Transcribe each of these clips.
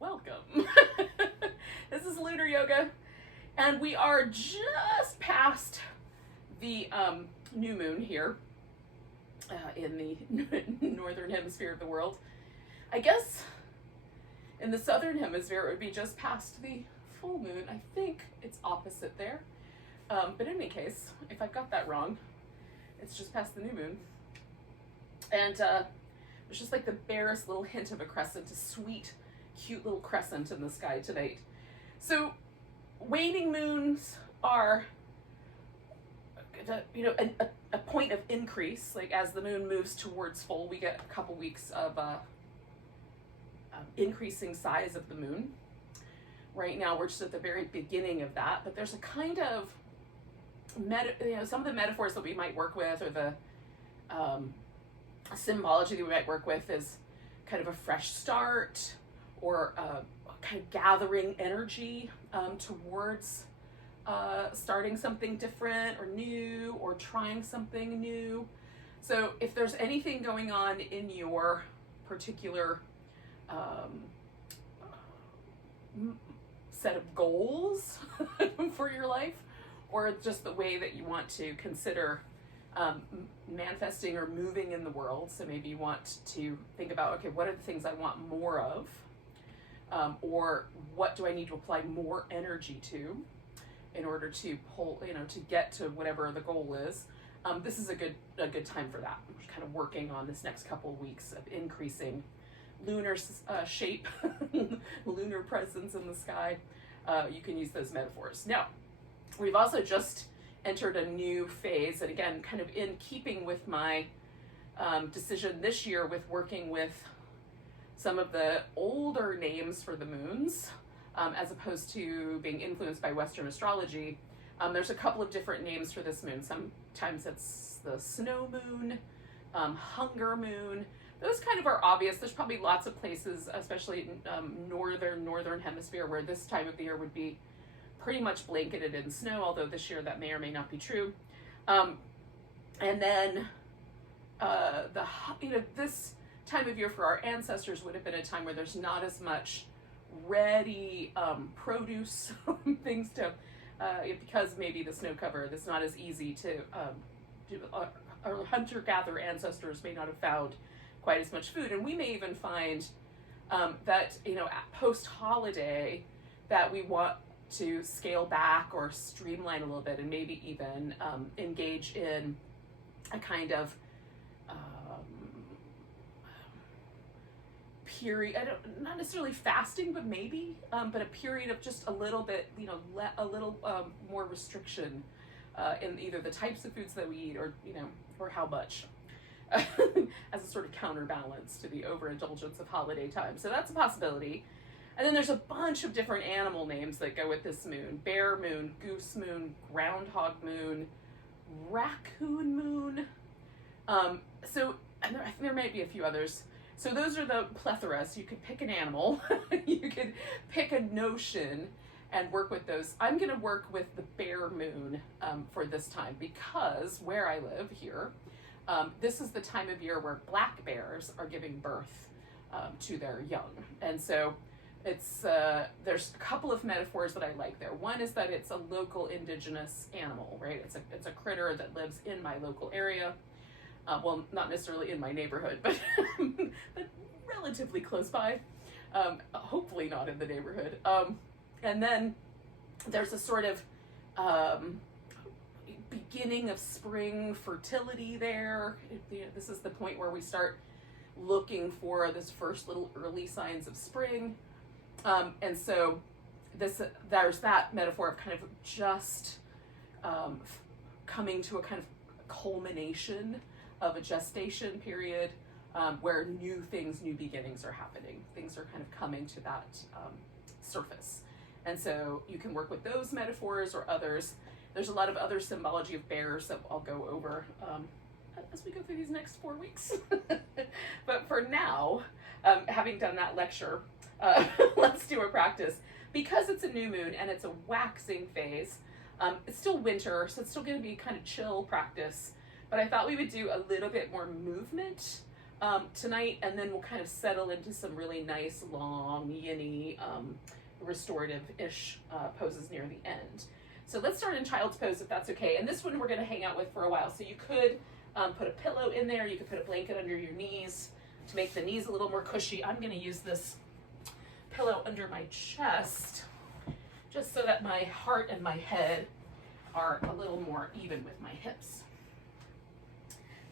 Welcome. This is Lunar Yoga, and we are just past the new moon here in the northern hemisphere of the world. I guess in the southern hemisphere it would be just past the full moon. I think it's opposite there. But in any case, if I've got that wrong, it's just past the new moon. And there's just like the barest little hint of a crescent, a sweet, cute little crescent in the sky tonight. So waning moons are, a point of increase. Like as the moon moves towards full, we get a couple weeks of increasing size of the moon. Right now, we're just at the very beginning of that, but there's a kind of some of the metaphors that we might work with, or the symbology that we might work with, is kind of a fresh start, or kind of gathering energy towards starting something different or new, or trying something new. So if there's anything going on in your particular set of goals for your life, or just the way that you want to consider manifesting or moving in the world. So maybe you want to think about, okay, what are the things I want more of? Or what do I need to apply more energy to in order to pull, to get to whatever the goal is? This is a good time for that. We're kind of working on this next couple of weeks of increasing lunar shape, lunar presence in the sky. You can use those metaphors. Now, we've also just entered a new phase, and again, kind of in keeping with my decision this year with working with some of the older names for the moons, as opposed to being influenced by Western astrology. There's a couple of different names for this moon. Sometimes it's the snow moon, hunger moon. Those kind of are obvious. There's probably lots of places, especially in northern hemisphere, where this time of the year would be pretty much blanketed in snow, although this year that may or may not be true. And then this time of year for our ancestors would have been a time where there's not as much ready produce, things to, because maybe the snow cover, it's not as easy to do. Our hunter-gatherer ancestors may not have found quite as much food, and we may even find that post-holiday that we want to scale back or streamline a little bit, and maybe even engage in a kind of period, not necessarily fasting, but maybe, but a period of just a little bit, a little more restriction in either the types of foods that we eat, or how much, as a sort of counterbalance to the overindulgence of holiday time. So that's a possibility. And then there's a bunch of different animal names that go with this moon: bear moon, goose moon, groundhog moon, raccoon moon. And there might be a few others. So those are the plethora. So you could pick an animal, you could pick a notion and work with those. I'm going to work with the bear moon for this time, because where I live here, this is the time of year where black bears are giving birth to their young. And so it's there's a couple of metaphors that I like there. One is that it's a local indigenous animal, right? It's a critter that lives in my local area. Well, not necessarily in my neighborhood, but but relatively close by. Hopefully not in the neighborhood. And then there's a sort of beginning of spring fertility there. This is the point where we start looking for this first little early signs of spring. And so there's that metaphor of kind of just coming to a kind of culmination of a gestation period, where new beginnings are happening. Things are kind of coming to that surface. And so you can work with those metaphors or others. There's a lot of other symbology of bears that I'll go over as we go through these next 4 weeks. But for now, having done that lecture, let's do a practice. Because it's a new moon and it's a waxing phase, it's still winter, so it's still going to be kind of chill practice. But I thought we would do a little bit more movement tonight, and then we'll kind of settle into some really nice, long, yin-y, restorative-ish poses near the end. So let's start in child's pose if that's okay. And this one we're going to hang out with for a while. So you could put a pillow in there. You could put a blanket under your knees to make the knees a little more cushy. I'm going to use this pillow under my chest just so that my heart and my head are a little more even with my hips.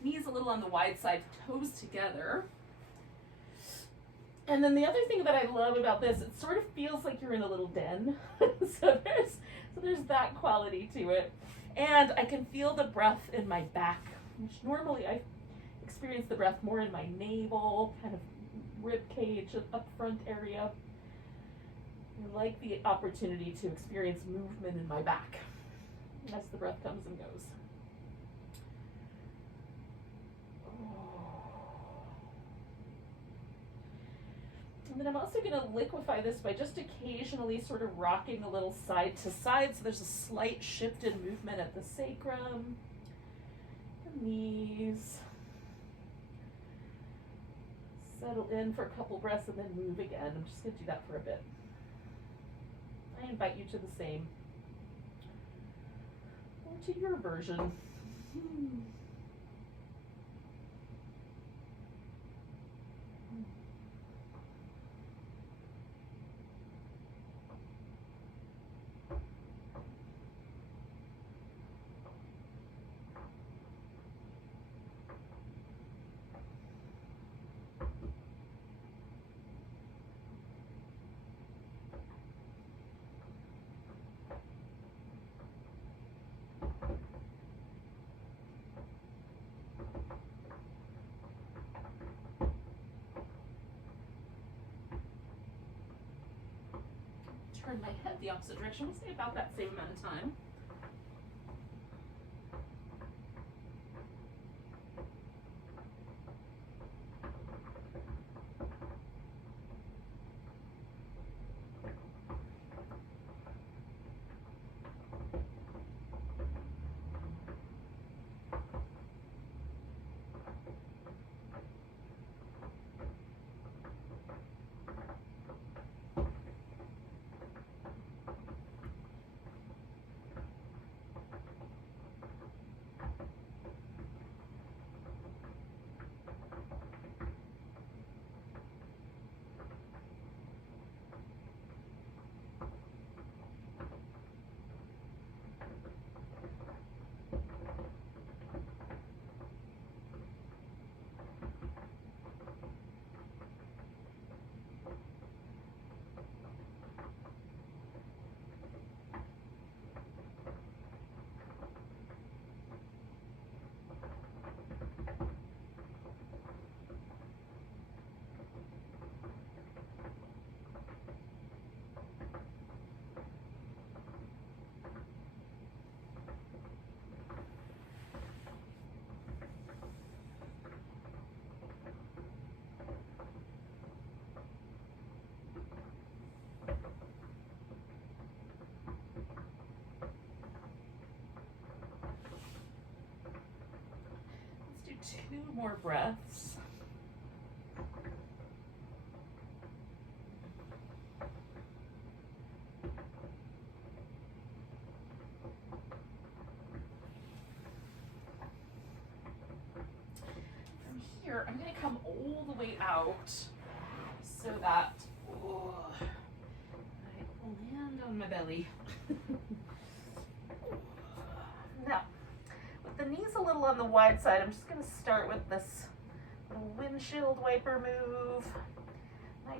Knees a little on the wide side, toes together. And then the other thing that I love about this, it sort of feels like you're in a little den. so there's that quality to it. And I can feel the breath in my back, which normally I experience the breath more in my navel, kind of rib cage, up front area. I like the opportunity to experience movement in my back as the breath comes and goes. And then I'm also going to liquefy this by just occasionally sort of rocking a little side to side, so there's a slight shift in movement at the sacrum, the knees. Settle in for a couple breaths and then move again. I'm just going to do that for a bit. I invite you to the same, or to your version. Turn my head the opposite direction. We'll stay about that same amount of time. Two more breaths. From here, I'm going to come all the way out so that I land on my belly. Now, the knees a little on the wide side, I'm just going to start with this little windshield wiper move. My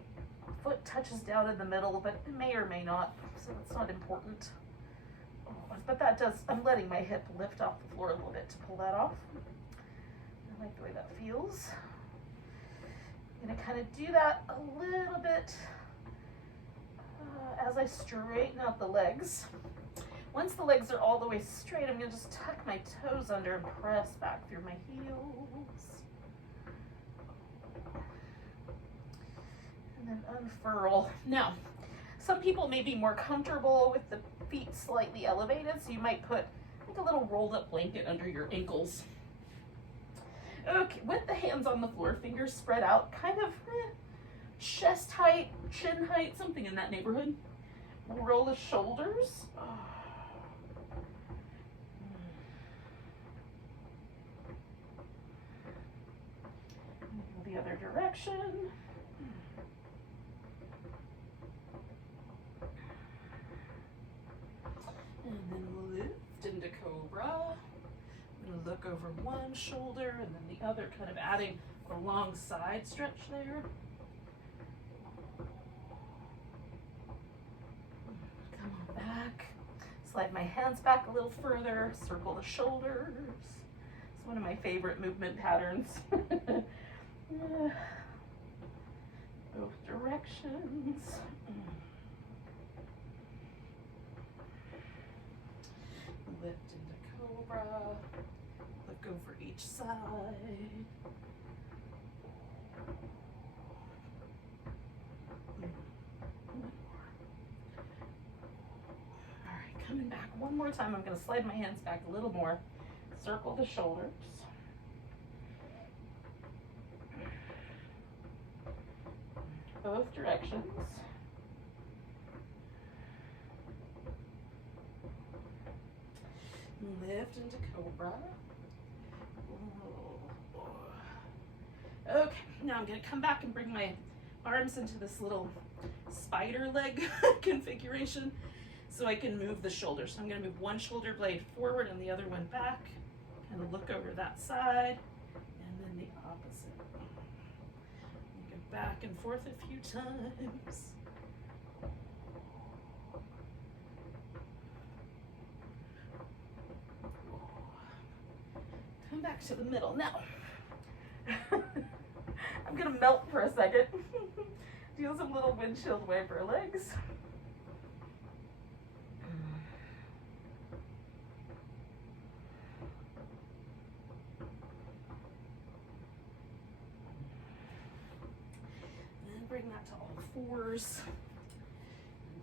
foot touches down in the middle, but it may or may not, so that's not important. But that does, I'm letting my hip lift off the floor a little bit to pull that off. I like the way that feels. I'm going to kind of do that a little bit as I straighten out the legs. Once the legs are all the way straight, I'm going to just tuck my toes under and press back through my heels. And then unfurl. Now, some people may be more comfortable with the feet slightly elevated, so you might put like a little rolled up blanket under your ankles. Okay, with the hands on the floor, fingers spread out, kind of chest height, chin height, something in that neighborhood. We'll roll the shoulders. The other direction. And then lift into cobra. I'm going to look over one shoulder and then the other, kind of adding a long side stretch there. Come on back. Slide my hands back a little further. Circle the shoulders. It's one of my favorite movement patterns. Both directions. Lift into cobra. Look over each side. All right, coming back one more time. I'm going to slide my hands back a little more. Circle the shoulders. Both directions. Lift into cobra. Okay, now I'm going to come back and bring my arms into this little spider leg configuration so I can move the shoulders. So I'm going to move one shoulder blade forward and the other one back, and look over that side, and then the opposite. Back and forth a few times. Come back to the middle. Now, I'm going to melt for a second. Do some little windshield wiper legs. Bring that to all fours.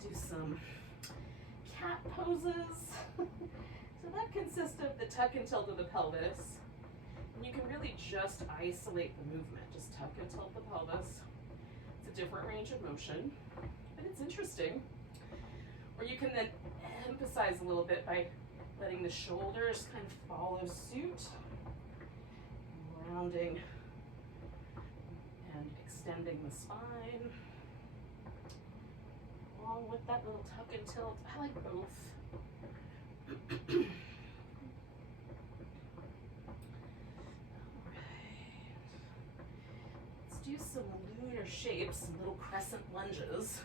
Do some cat poses. So that consists of the tuck and tilt of the pelvis. And you can really just isolate the movement. Just tuck and tilt the pelvis. It's a different range of motion, but it's interesting. Or you can then emphasize a little bit by letting the shoulders kind of follow suit. Rounding and extending the spine, along with that little tuck and tilt. I like both. All right. Let's do some lunar shapes, some little crescent lunges.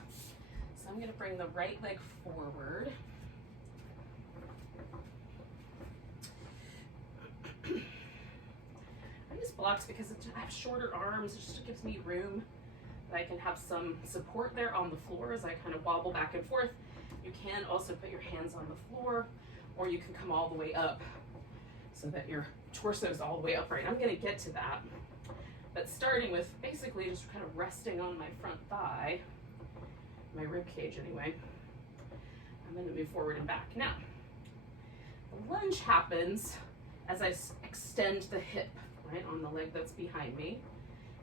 So I'm going to bring the right leg forward. Blocks because I have shorter arms. It just gives me room that I can have some support there on the floor as I kind of wobble back and forth. You can also put your hands on the floor, or you can come all the way up so that your torso is all the way upright. I'm going to get to that, but starting with basically just kind of resting on my front thigh, my rib cage anyway. I'm going to move forward and back. Now, the lunge happens as I extend the hip, right, on the leg that's behind me.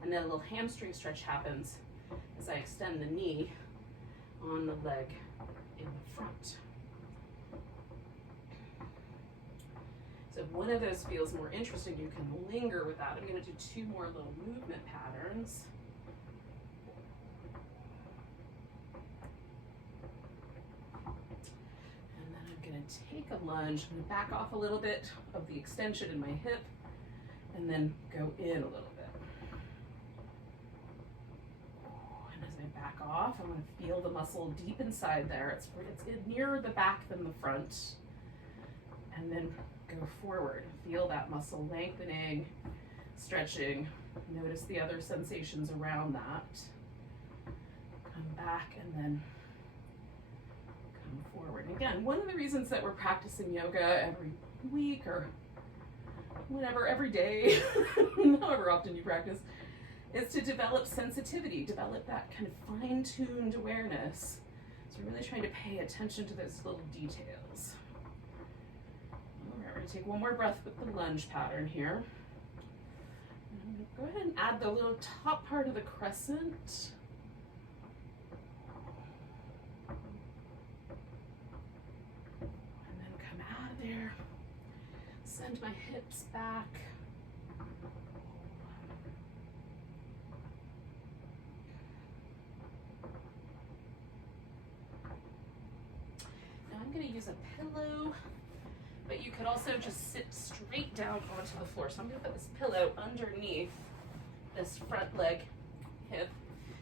And then a little hamstring stretch happens as I extend the knee on the leg in the front. So if one of those feels more interesting, you can linger with that. I'm going to do two more little movement patterns. And then I'm going to take a lunge. I'm going to back off a little bit of the extension in my hip, and then go in a little bit. And as I back off, I want to feel the muscle deep inside there. It's nearer the back than the front. And then go forward. Feel that muscle lengthening, stretching. Notice the other sensations around that. Come back and then come forward. And again, one of the reasons that we're practicing yoga every week or whenever, every day, however often you practice, is to develop sensitivity, develop that kind of fine-tuned awareness. So we're really trying to pay attention to those little details. All right, we're going to take one more breath with the lunge pattern here. I'm going to go ahead and add the little top part of the crescent. And then come out of there. Send my hips back. Now I'm going to use a pillow, but you could also just sit straight down onto the floor. So I'm going to put this pillow underneath this front leg hip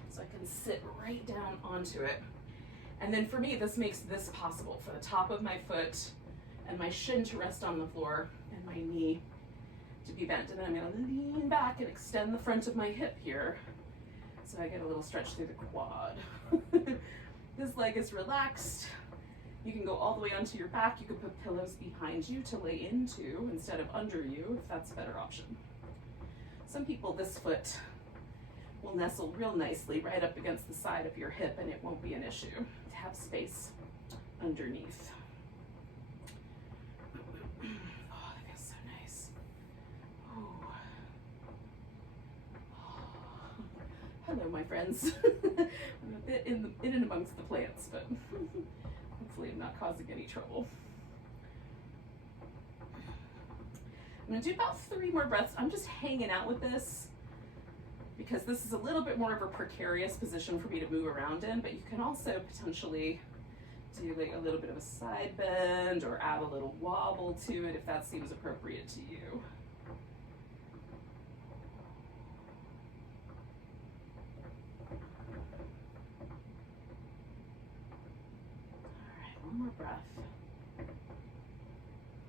so I can sit right down onto it. And then for me, this makes this possible for the top of my foot and my shin to rest on the floor and my knee to be bent. And then I'm going to lean back and extend the front of my hip here so I get a little stretch through the quad. This leg is relaxed. You can go all the way onto your back. You can put pillows behind you to lay into instead of under you, if that's a better option. Some people, this foot will nestle real nicely right up against the side of your hip, and it won't be an issue to have space underneath. Oh, that feels so nice. Oh. Hello, my friends. I'm a bit in and amongst the plants, but hopefully I'm not causing any trouble. I'm going to do about 3 more breaths. I'm just hanging out with this because this is a little bit more of a precarious position for me to move around in, but you can also potentially do like a little bit of a side bend or add a little wobble to it if that seems appropriate to you. All right, one more breath.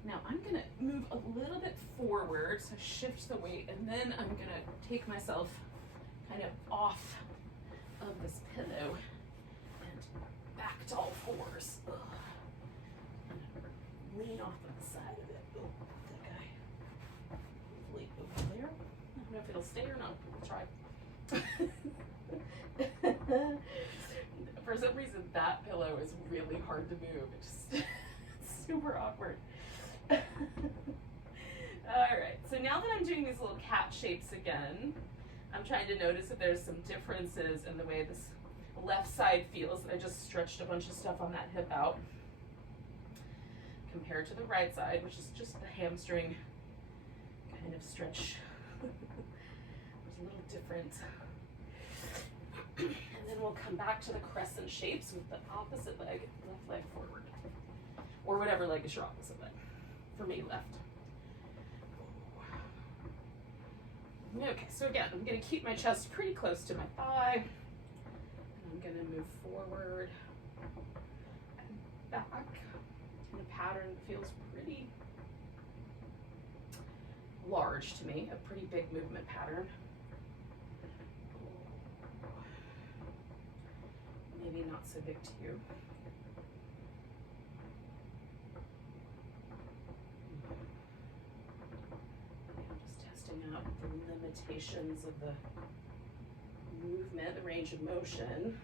Now I'm gonna move a little bit forward, so shift the weight, and then I'm gonna take myself kind of off of this pillow and back to all fours. Ugh. And lean off of the side of it. Oh, that guy. Hopefully over there. I don't know if it'll stay or not, but we'll try. For some reason, that pillow is really hard to move. It's just super awkward. Alright, so now that I'm doing these little cat shapes again, I'm trying to notice if there's some differences in the way this left side feels. I just stretched a bunch of stuff on that hip out compared to the right side, which is just the hamstring kind of stretch. It's a little different. And then we'll come back to the crescent shapes with the opposite leg, left leg forward. Or whatever leg is your opposite leg. For me, left. Okay, so again, I'm going to keep my chest pretty close to my thigh. I'm going to move forward and back in a pattern that feels pretty large to me, a pretty big movement pattern. Maybe not so big to you. Out the limitations of the movement, the range of motion,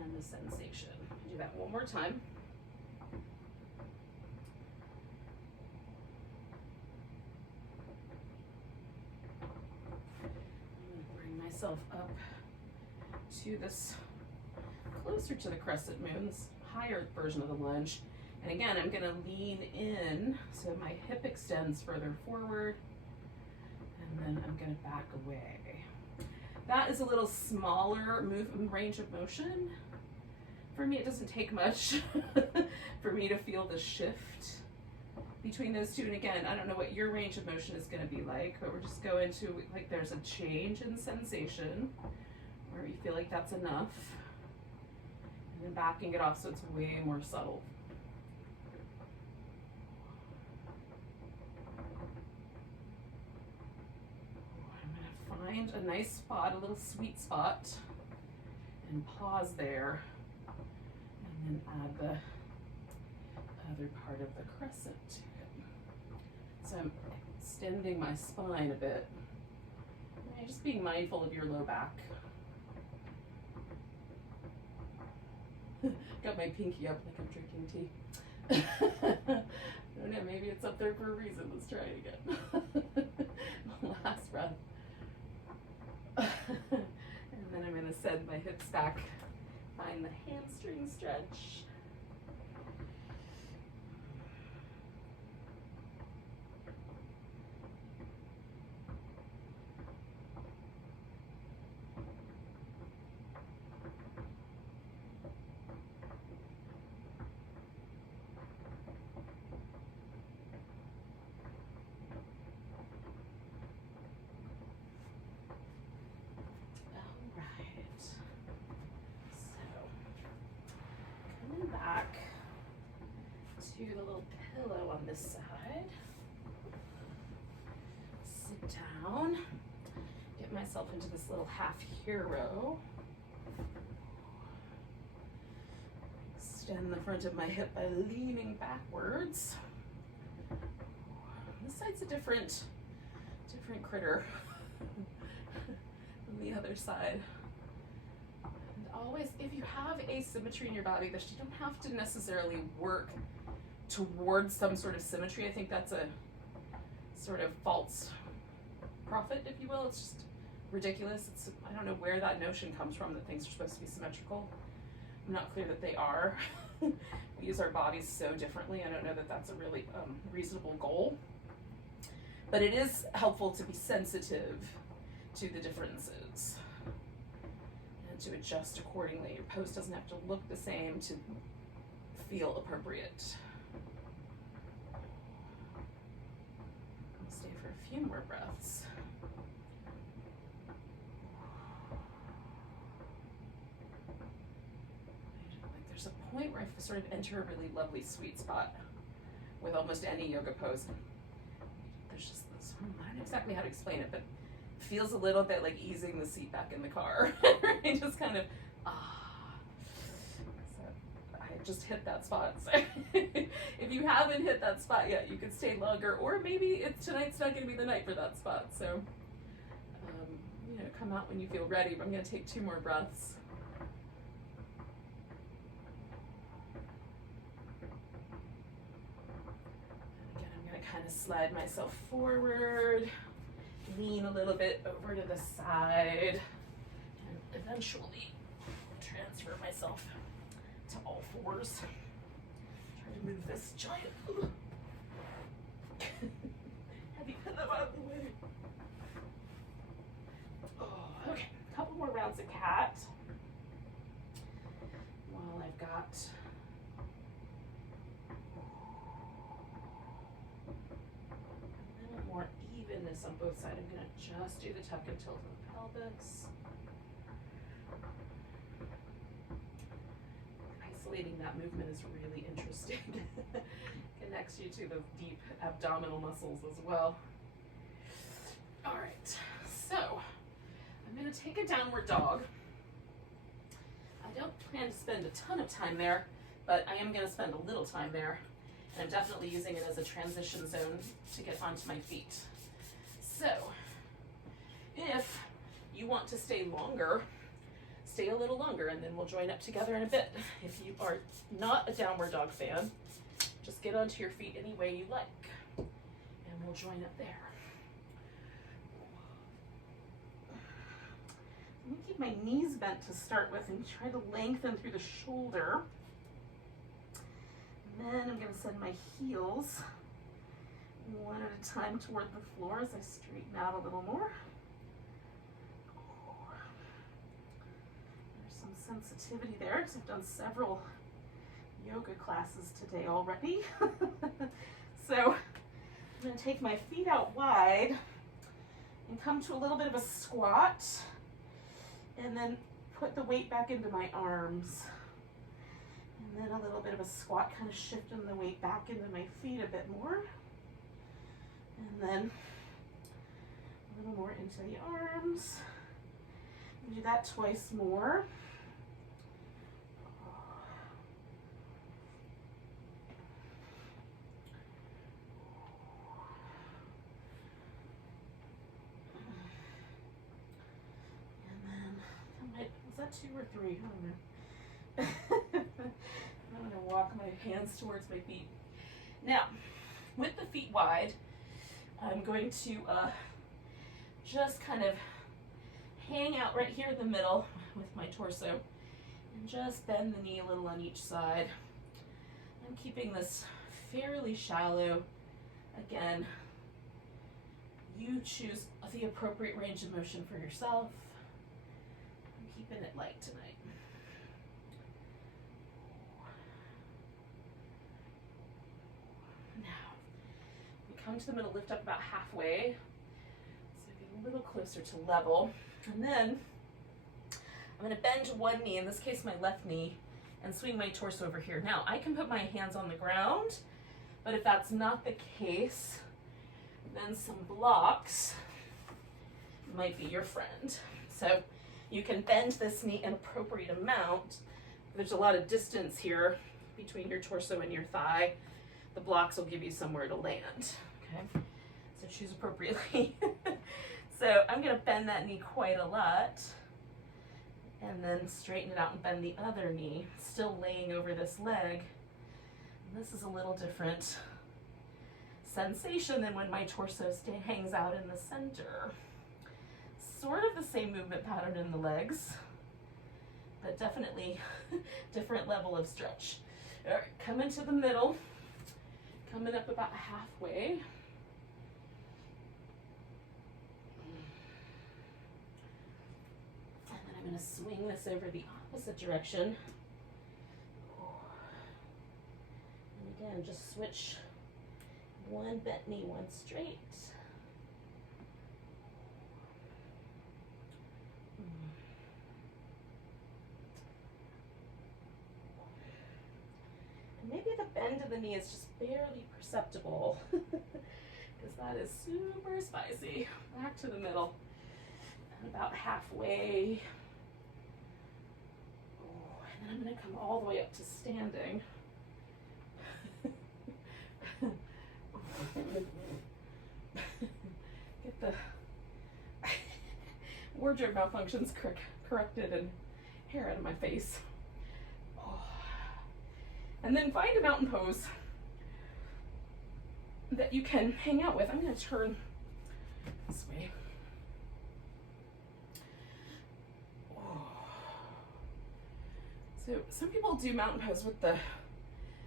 and the sensation. Do that one more time. I'm going to bring myself up to this, closer to the crescent moon, this higher version of the lunge. And again, I'm going to lean in so my hip extends further forward. And then I'm going to back away. That is a little smaller range of motion. For me, it doesn't take much for me to feel the shift between those two. And again, I don't know what your range of motion is going to be like, but we're just going to, like, there's a change in sensation where you feel like that's enough. And then backing it off so it's way more subtle. Find a nice spot, a little sweet spot, and pause there, and then add the other part of the crescent to it. So I'm extending my spine a bit, and just being mindful of your low back. Got my pinky up like I'm drinking tea. I don't know, maybe it's up there for a reason. Let's try it again. Last breath. send my hips back, find the hamstring stretch. Back to the little pillow on this side. Sit down, get myself into this little half hero. Extend the front of my hip by leaning backwards. This side's a different critter than the other side. Always, if you have asymmetry in your body, you don't have to necessarily work towards some sort of symmetry. I think that's a sort of false prophet, if you will. It's just ridiculous. I don't know where that notion comes from that things are supposed to be symmetrical. I'm not clear that they are. We use our bodies so differently. I don't know that that's a really reasonable goal. But it is helpful to be sensitive to the differences, to adjust accordingly. Your pose doesn't have to look the same to feel appropriate. I'll stay for a few more breaths. There's a point where I sort of enter a really lovely sweet spot with almost any yoga pose. There's just this, I don't know exactly how to explain it, but feels a little bit like easing the seat back in the car. Right? Just kind of, So I just hit that spot. So if you haven't hit that spot yet, you could stay longer, or maybe tonight's not going to be the night for that spot. So, come out when you feel ready. But I'm going to take 2 more breaths. And again, I'm going to kind of slide myself forward. Lean a little bit over to the side, and eventually transfer myself to all fours. Try to move this giant heavy pillow out of the way. Oh, okay, a couple more rounds of cat while I've got a little more evenness on both sides. I'm going to just do the tuck and tilt of the pelvis. Isolating that movement is really interesting. Connects you to the deep abdominal muscles as well. All right, so I'm going to take a downward dog. I don't plan to spend a ton of time there, but I am going to spend a little time there. And I'm definitely using it as a transition zone to get onto my feet. So, if you want to stay longer, stay a little longer, and then we'll join up together in a bit. If you are not a downward dog fan, just get onto your feet any way you like, and we'll join up there. Let me keep my knees bent to start with and try to lengthen through the shoulder. And then I'm going to send my heels one at a time toward the floor as I straighten out a little more. There's some sensitivity there because I've done several yoga classes today already. So I'm going to take my feet out wide and come to a little bit of a squat, and then put the weight back into my arms. And then a little bit of a squat, kind of shifting the weight back into my feet a bit more. And then a little more into the arms. And do that twice more. And then, was that 2 or 3? I don't know. I'm going to walk my hands towards my feet. Now, with the feet wide, I'm going to just kind of hang out right here in the middle with my torso. And just bend the knee a little on each side. I'm keeping this fairly shallow. Again, you choose the appropriate range of motion for yourself. I'm keeping it light tonight. Now, we come to the middle, lift up about halfway. So get a little closer to level. And then I'm going to bend one knee, in this case my left knee, and swing my torso over here. Now, I can put my hands on the ground, but if that's not the case, then some blocks might be your friend. So you can bend this knee an appropriate amount. There's a lot of distance here between your torso and your thigh. The blocks will give you somewhere to land, okay? So choose appropriately. So I'm gonna bend that knee quite a lot, and then straighten it out and bend the other knee, still laying over this leg. And this is a little different sensation than when my torso hangs out in the center. Sort of the same movement pattern in the legs, but definitely different level of stretch. All right, come into the middle, coming up about halfway. And then I'm going to swing this over the opposite direction. And again, just switch one bent knee, one straight. And maybe the bend of the knee is just barely perceptible, because that is super spicy. Back to the middle, and about halfway. Oh, and then I'm going to come all the way up to standing. Get the wardrobe malfunctions corrected and hair out of my face. Oh. And then find a mountain pose that you can hang out with. I'm going to turn this way. Oh. So some people do mountain pose with the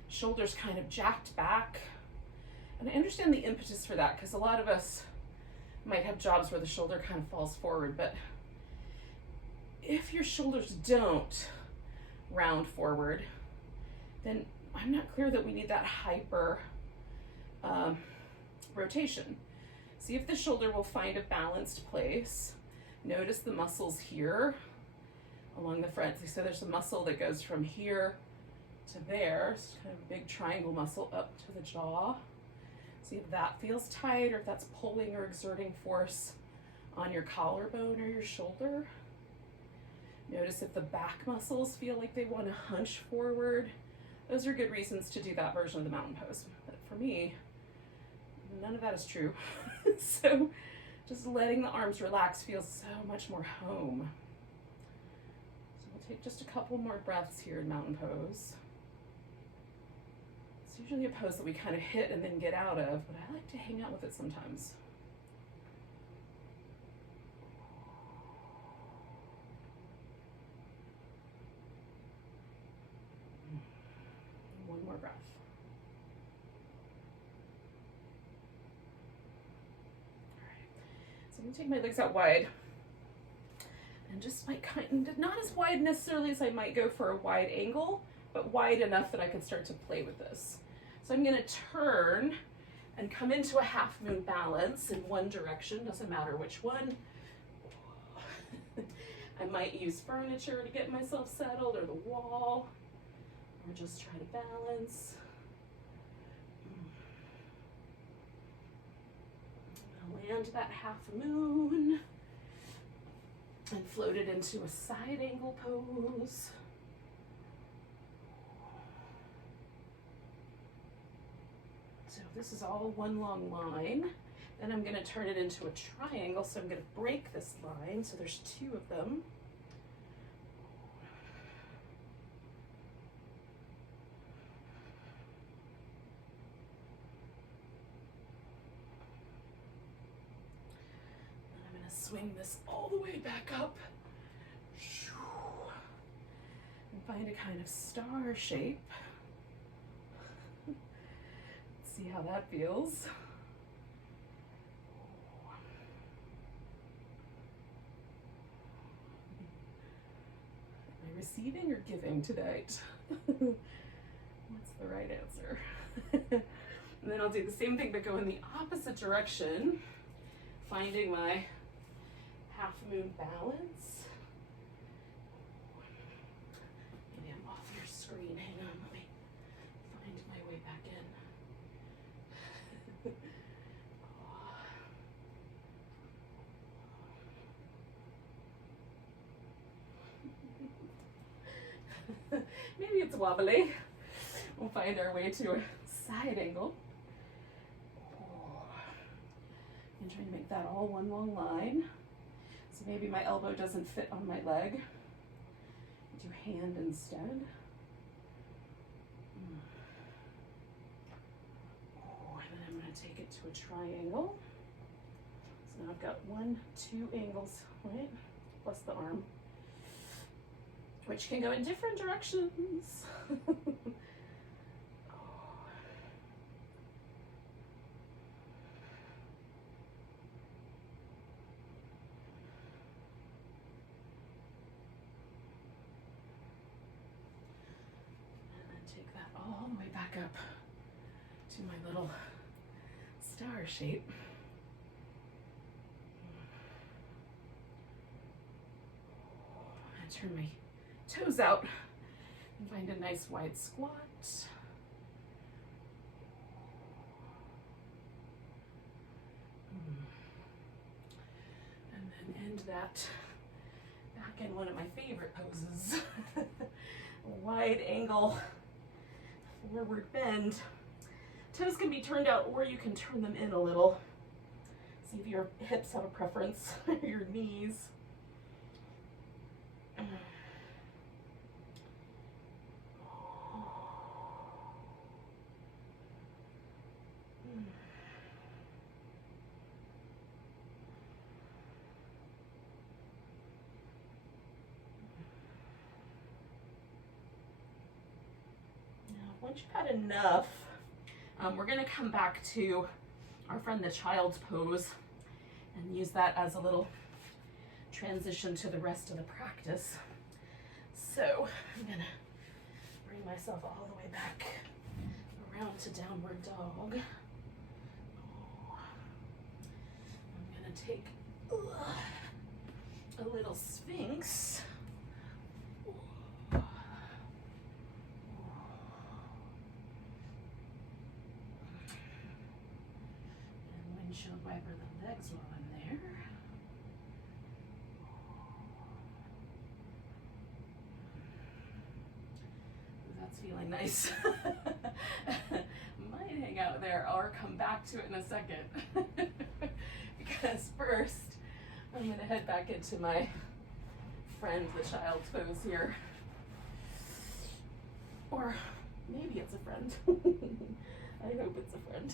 shoulders kind of jacked back. And I understand the impetus for that, because a lot of us might have jobs where the shoulder kind of falls forward, but if your shoulders don't round forward, then I'm not clear that we need that hyper rotation. See if the shoulder will find a balanced place. Notice the muscles here along the front. So there's a muscle that goes from here to there. It's kind of a big triangle muscle up to the jaw. See if that feels tight, or if that's pulling or exerting force on your collarbone or your shoulder. Notice if the back muscles feel like they want to hunch forward. Those are good reasons to do that version of the mountain pose. But for me, none of that is true. So just letting the arms relax feels so much more home. So we'll take just a couple more breaths here in mountain pose. It's usually a pose that we kind of hit and then get out of, but I like to hang out with it sometimes. One more breath. All right. So I'm going to take my legs out wide. And just like kind of, not as wide necessarily as I might go for a wide angle, but wide enough that I can start to play with this. So I'm going to turn and come into a half moon balance in one direction, doesn't matter which one. I might use furniture to get myself settled, or the wall, or just try to balance. I'll land that half moon and float it into a side angle pose. So this is all one long line. Then I'm going to turn it into a triangle, so I'm going to break this line, so there's two of them. And I'm going to swing this all the way back up. find a kind of star shape. See how that feels. Am I receiving or giving tonight? What's the right answer? And then I'll do the same thing but go in the opposite direction, finding my half moon balance. Maybe I'm off your screen. Hang on, let me find my way back in. Maybe it's wobbly. We'll find our way to a side angle. And trying to make that all one long line. So maybe my elbow doesn't fit on my leg. Do hand instead. And then I'm going to take it to a triangle. So now I've got 1, 2 angles, right? Plus the arm, which can go in different directions. Take that all the way back up to my little star shape. And turn my toes out and find a nice wide squat. And then end that back in one of my favorite poses. Wide angle forward bend. Toes can be turned out or you can turn them in a little. See if your hips have a preference, your knees. Once you've had enough, we're going to come back to our friend the child's pose and use that as a little transition to the rest of the practice. So I'm going to bring myself all the way back around to downward dog. I'm going to take a little sphinx. Windshield wiper the legs while I'm there. That's feeling nice. Might hang out there or come back to it in a second. Because first, I'm going to head back into my friend the child's pose here. Or maybe it's a friend. I hope it's a friend.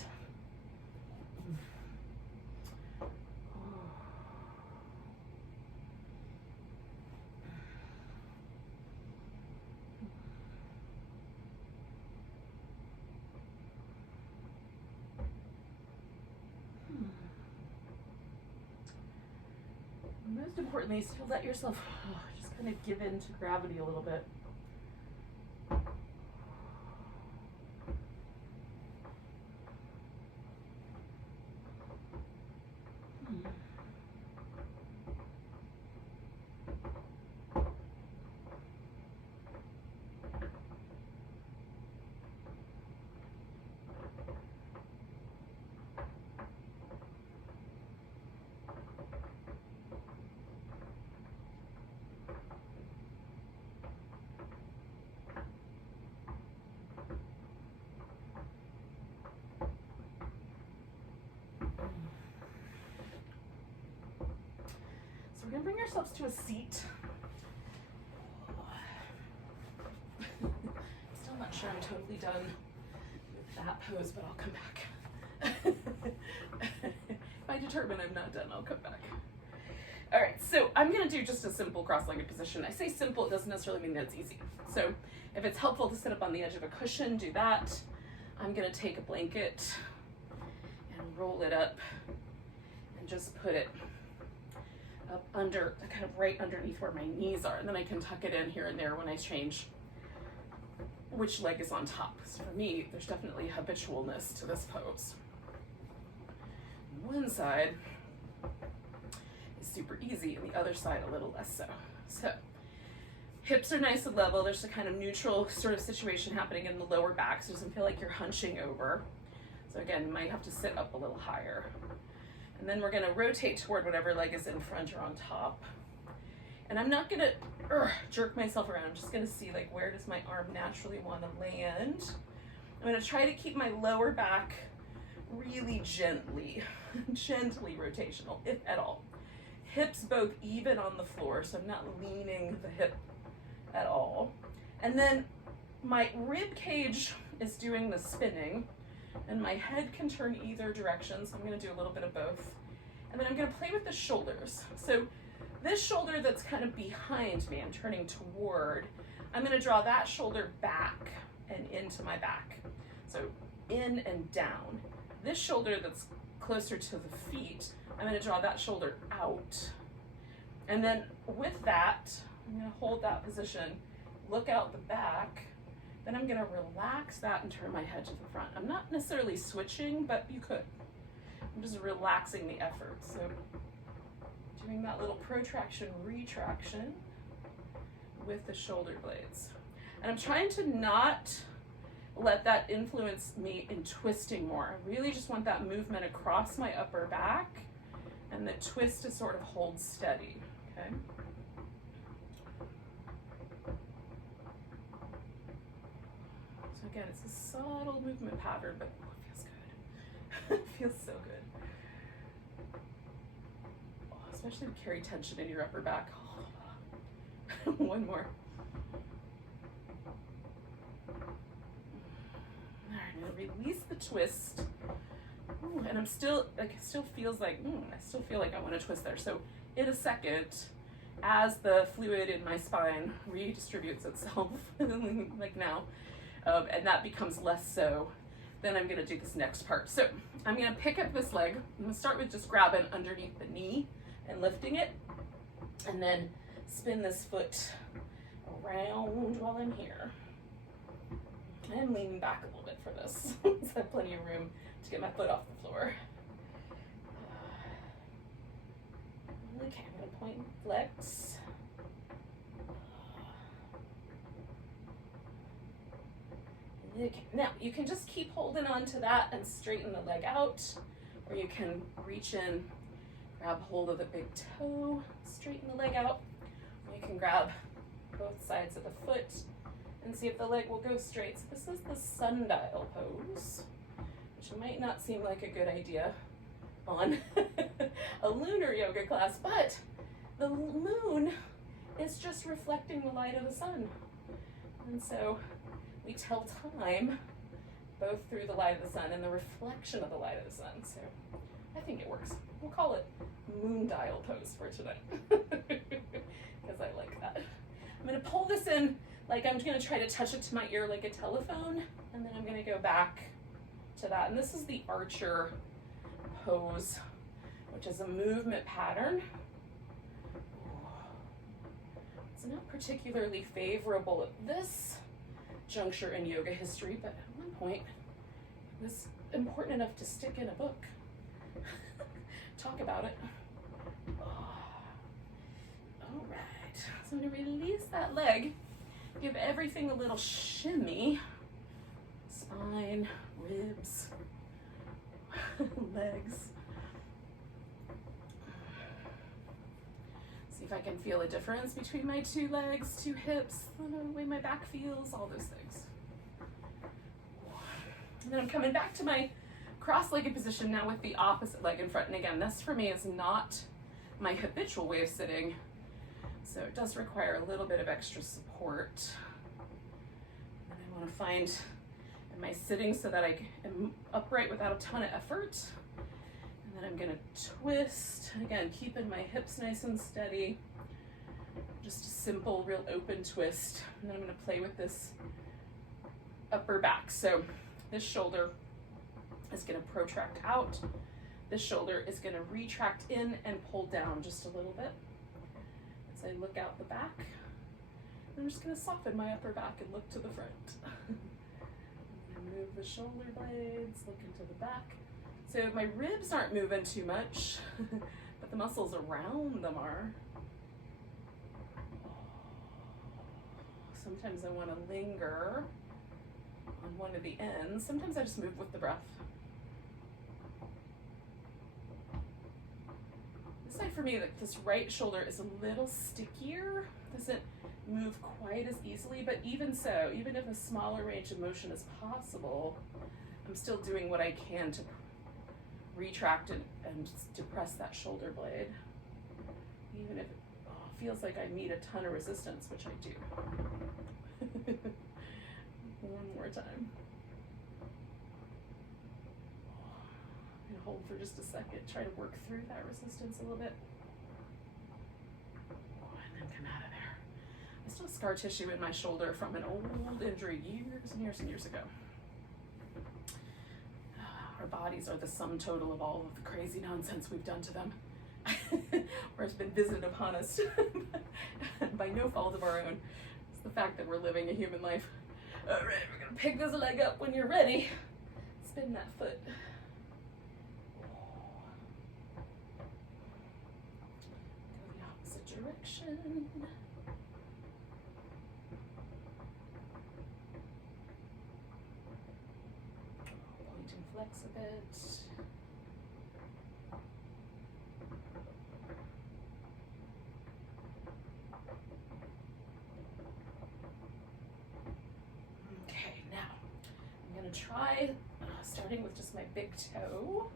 Most importantly is to let yourself just kind of give in to gravity a little bit. We're going to bring ourselves to a seat. Still not sure I'm totally done with that pose, but I'll come back. If I determine I'm not done, I'll come back. All right, so I'm gonna do just a simple cross-legged position. I say simple, it doesn't necessarily mean that it's easy. So if it's helpful to sit up on the edge of a cushion, do that. I'm gonna take a blanket and roll it up and just put it up under, kind of right underneath where my knees are. And then I can tuck it in here and there when I change which leg is on top. So for me, there's definitely habitualness to this pose. One side is super easy and the other side a little less so. So hips are nice and level. There's a kind of neutral sort of situation happening in the lower back, so it doesn't feel like you're hunching over. So again, you might have to sit up a little higher. And then we're gonna rotate toward whatever leg is in front or on top. And I'm not gonna jerk myself around. I'm just gonna see, like, where does my arm naturally wanna land? I'm gonna try to keep my lower back really gently rotational, if at all. Hips both even on the floor, so I'm not leaning the hip at all. And then my rib cage is doing the spinning, and my head can turn either direction, so I'm gonna do a little bit of both. And then I'm gonna play with the shoulders. So this shoulder that's kind of behind me, I'm turning toward, I'm gonna draw that shoulder back and into my back. So in and down. This shoulder that's closer to the feet, I'm gonna draw that shoulder out. And then with that, I'm gonna hold that position, look out the back, then I'm gonna relax that and turn my head to the front. I'm not necessarily switching, but you could. I'm just relaxing the effort. So doing that little protraction, retraction with the shoulder blades. And I'm trying to not let that influence me in twisting more. I really just want that movement across my upper back and the twist to sort of hold steady, okay? So again, it's a subtle movement pattern, but oh, it feels good. It feels so good. Oh, especially to carry tension in your upper back. Oh. One more. All right, I'm gonna release the twist. Ooh, and I'm still, like, it still feels like, I still feel like I want to twist there. So in a second, as the fluid in my spine redistributes itself, like now, and that becomes less so, then I'm gonna do this next part. So I'm gonna pick up this leg. I'm gonna start with just grabbing underneath the knee and lifting it, and then spin this foot around while I'm here. I'm leaning back a little bit for this, so I have plenty of room to get my foot off the floor. Okay, I'm gonna point and flex. Okay, now you can just keep holding on to that and straighten the leg out, or you can reach in, grab hold of the big toe, straighten the leg out, or you can grab both sides of the foot and see if the leg will go straight. So this is the sundial pose, which might not seem like a good idea on a lunar yoga class, but the moon is just reflecting the light of the sun. And so we tell time both through the light of the sun and the reflection of the light of the sun. So I think it works. We'll call it moon dial pose for tonight, because I like that. I'm gonna pull this in, like I'm gonna try to touch it to my ear like a telephone, and then I'm gonna go back to that. And this is the archer pose, which is a movement pattern. It's not particularly favorable at this juncture in yoga history, but at one point it was important enough to stick in a book. Talk about it. All right, so I'm gonna release that leg, give everything a little shimmy. Spine, ribs, legs. See if I can feel a difference between my two legs, two hips, the way my back feels, all those things. And then I'm coming back to my cross-legged position now with the opposite leg in front. And again, this for me is not my habitual way of sitting, so it does require a little bit of extra support. And I want to find, am I sitting so that I am upright without a ton of effort? And then I'm gonna twist. Again, keeping my hips nice and steady. Just a simple, real open twist. And then I'm gonna play with this upper back. So this shoulder is gonna protract out. This shoulder is gonna retract in and pull down just a little bit. As I look out the back, I'm just gonna soften my upper back and look to the front. Move the shoulder blades, look into the back. So my ribs aren't moving too much, but the muscles around them are. Sometimes I want to linger on one of the ends. Sometimes I just move with the breath. This side for me, like this right shoulder is a little stickier. Doesn't move quite as easily, but even so, even if a smaller range of motion is possible, I'm still doing what I can to retract and depress that shoulder blade. Even if it feels like I meet a ton of resistance, which I do. One more time. I'm gonna hold for just a second, try to work through that resistance a little bit. And then come out of there. I still have scar tissue in my shoulder from an old injury years and years and years ago. Our bodies are the sum total of all of the crazy nonsense we've done to them, or it's been visited upon us by no fault of our own. It's the fact that we're living a human life. All right, we're gonna pick this leg up when you're ready. Spin that foot. Go the opposite direction. Point and flex a bit. Try starting with just my big toe.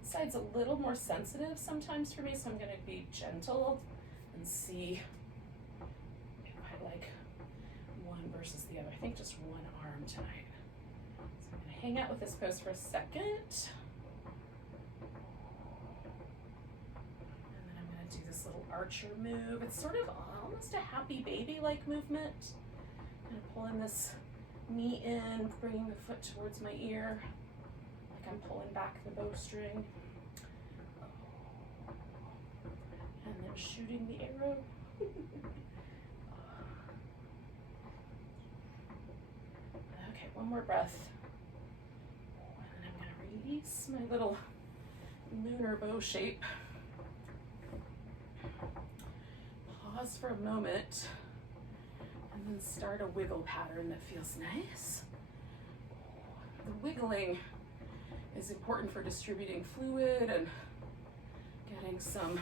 This side's a little more sensitive sometimes for me, so I'm going to be gentle and see if I like one versus the other. I think just one arm tonight. So I'm going to hang out with this pose for a second. And then I'm going to do this little archer move. It's sort of almost a happy baby-like movement. Kind of pulling this knee in, bringing the foot towards my ear, like I'm pulling back the bowstring. And then shooting the arrow. Okay, one more breath. And then I'm going to release my little lunar bow shape. Pause for a moment. And then start a wiggle pattern that feels nice. The wiggling is important for distributing fluid and getting some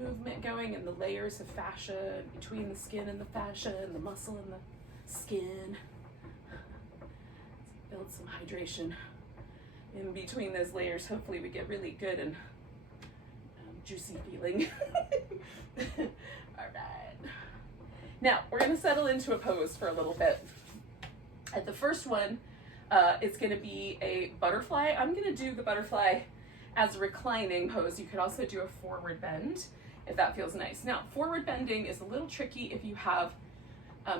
movement going in the layers of fascia between the skin and the fascia and the muscle and the skin. Build some hydration in between those layers. Hopefully we get really good and juicy feeling. All right. Now, we're going to settle into a pose for a little bit. At the first one, it's going to be a butterfly. I'm going to do the butterfly as a reclining pose. You could also do a forward bend if that feels nice. Now, forward bending is a little tricky if you have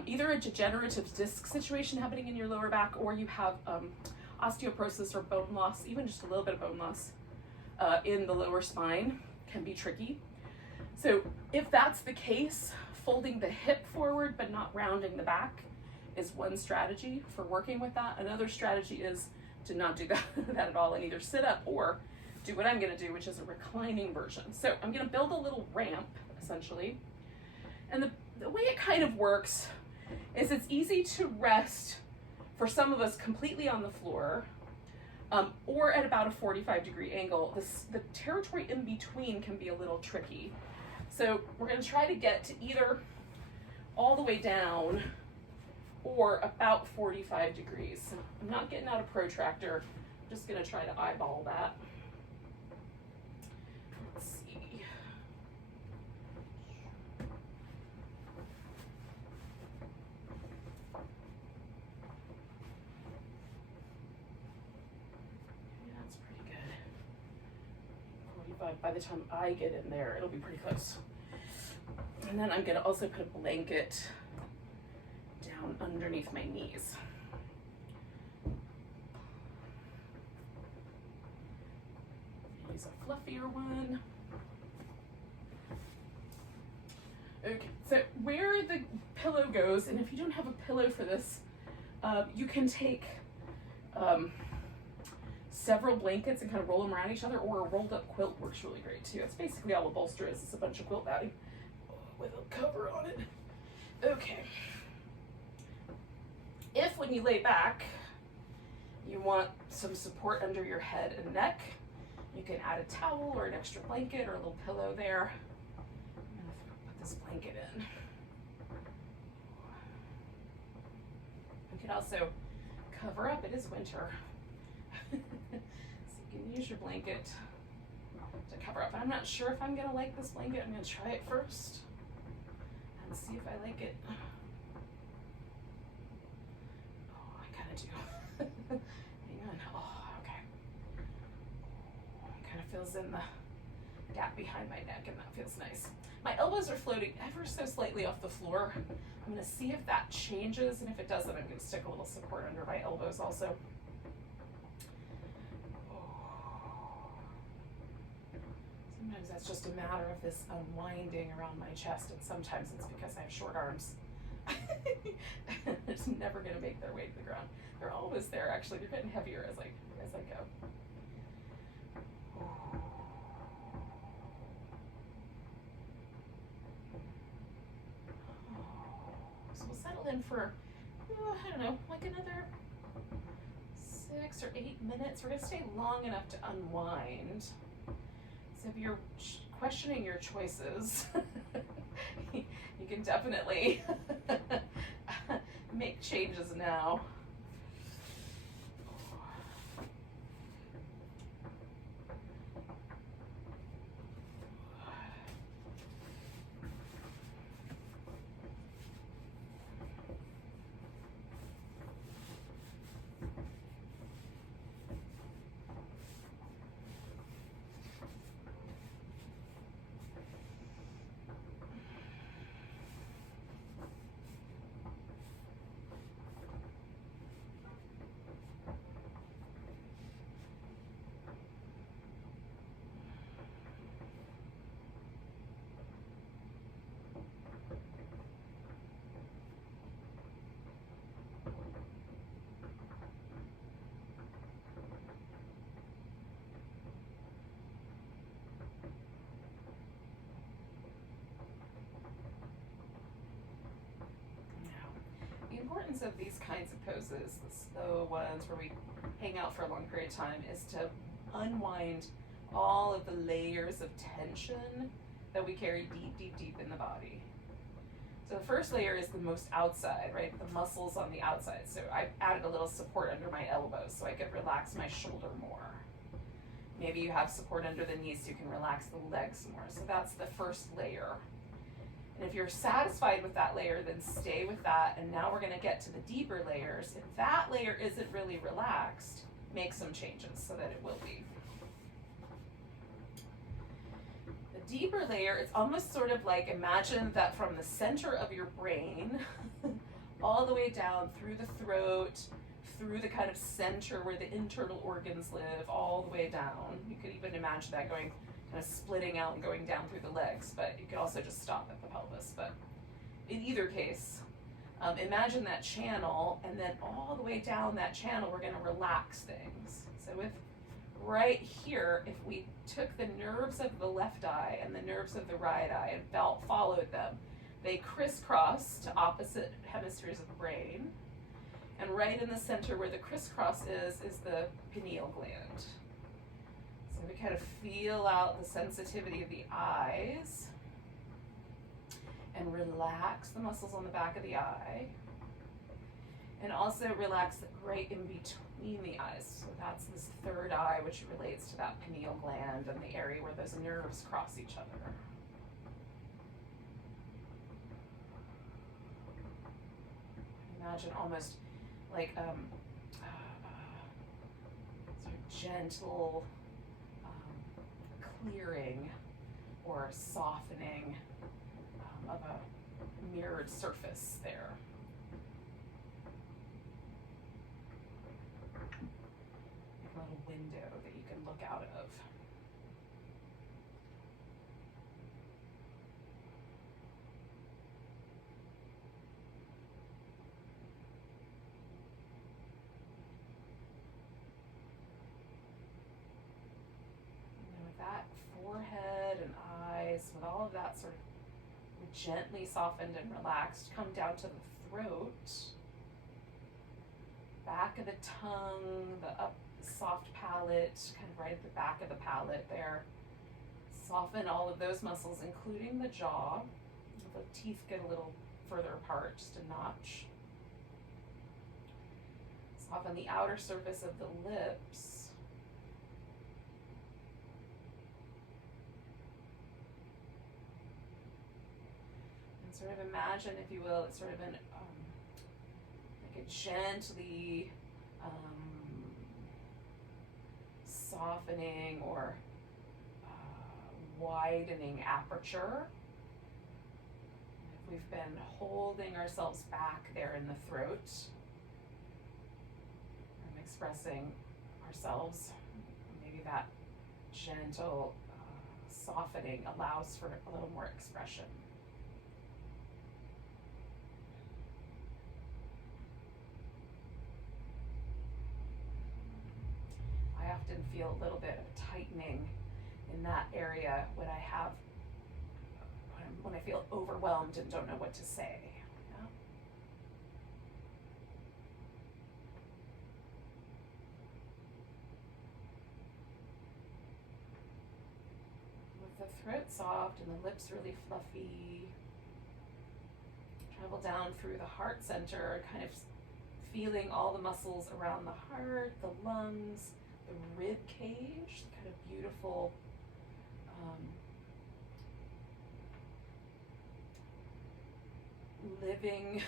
either a degenerative disc situation happening in your lower back, or you have osteoporosis or bone loss, even just a little bit of bone loss in the lower spine can be tricky. So if that's the case, folding the hip forward but not rounding the back is one strategy for working with that. Another strategy is to not do that at all and either sit up or do what I'm going to do, which is a reclining version. So I'm going to build a little ramp, essentially. And the way it kind of works is it's easy to rest, for some of us, completely on the floor, or at about a 45-degree angle. The territory in between can be a little tricky. So we're going to try to get to either all the way down or about 45 degrees. So I'm not getting out a protractor. I'm just going to try to eyeball that. Let's see. That's pretty good. by the time I get in there, it'll be pretty close. And then I'm gonna also put a blanket down underneath my knees. Use a fluffier one. Okay, so where the pillow goes, and if you don't have a pillow for this, you can take several blankets and kind of roll them around each other, or a rolled up quilt works really great too. That's basically all a bolster is. It's a bunch of quilt matting with a cover on it. Okay. If when you lay back, you want some support under your head and neck, you can add a towel or an extra blanket or a little pillow there. I'm gonna put this blanket in. You can also cover up, it is winter. So you can use your blanket to cover up. I'm not sure if I'm gonna like this blanket. I'm gonna try it first and see if I like it. Oh, I kind of do. Hang on. Oh, okay. Kind of fills in the gap behind my neck, and that feels nice. My elbows are floating ever so slightly off the floor. I'm gonna see if that changes, and if it doesn't, I'm gonna stick a little support under my elbows also. Sometimes that's just a matter of this unwinding around my chest, and sometimes it's because I have short arms. It's never gonna make their way to the ground. They're always there, actually. They're getting heavier as I go. So we'll settle in for, I don't know, like another 6 or 8 minutes. We're gonna stay long enough to unwind. So if you're questioning your choices, you can definitely make changes now. The importance of these kinds of poses, the slow ones where we hang out for a long period of time, is to unwind all of the layers of tension that we carry deep, deep, deep in the body. So the first layer is the most outside, right? The muscles on the outside. So I added a little support under my elbows so I could relax my shoulder more. Maybe you have support under the knees so you can relax the legs more. So that's the first layer. And if you're satisfied with that layer, then stay with that. And now we're gonna get to the deeper layers. If that layer isn't really relaxed, make some changes so that it will be. The deeper layer, it's almost sort of like, imagine that from the center of your brain, all the way down through the throat, through the kind of center where the internal organs live, all the way down. You could even imagine that going kind of splitting out and going down through the legs, but you could also just stop at the pelvis. But in either case, imagine that channel, and then all the way down that channel, we're going to relax things. So with right here, if we took the nerves of the left eye and the nerves of the right eye and followed them, they crisscross to opposite hemispheres of the brain. And right in the center where the crisscross is the pineal gland. So we kind of feel out the sensitivity of the eyes and relax the muscles on the back of the eye. And also relax right in between the eyes. So that's this third eye, which relates to that pineal gland and the area where those nerves cross each other. Imagine almost like sort of gentle clearing or softening of a mirrored surface there. Like a little window that you can look out of. That forehead and eyes, with all of that sort of gently softened and relaxed, come down to the throat, back of the tongue, the up soft palate, kind of right at the back of the palate there. Soften all of those muscles, including the jaw. The teeth get a little further apart, just a notch. Soften the outer surface of the lips. Sort of imagine, if you will, it's sort of an like a gently softening or widening aperture. If we've been holding ourselves back there in the throat and expressing ourselves, maybe that gentle softening allows for a little more expression. I often feel a little bit of tightening in that area when I feel overwhelmed and don't know what to say. Yeah? With the throat soft and the lips really fluffy, travel down through the heart center, kind of feeling all the muscles around the heart, the lungs, the rib cage, kind of beautiful living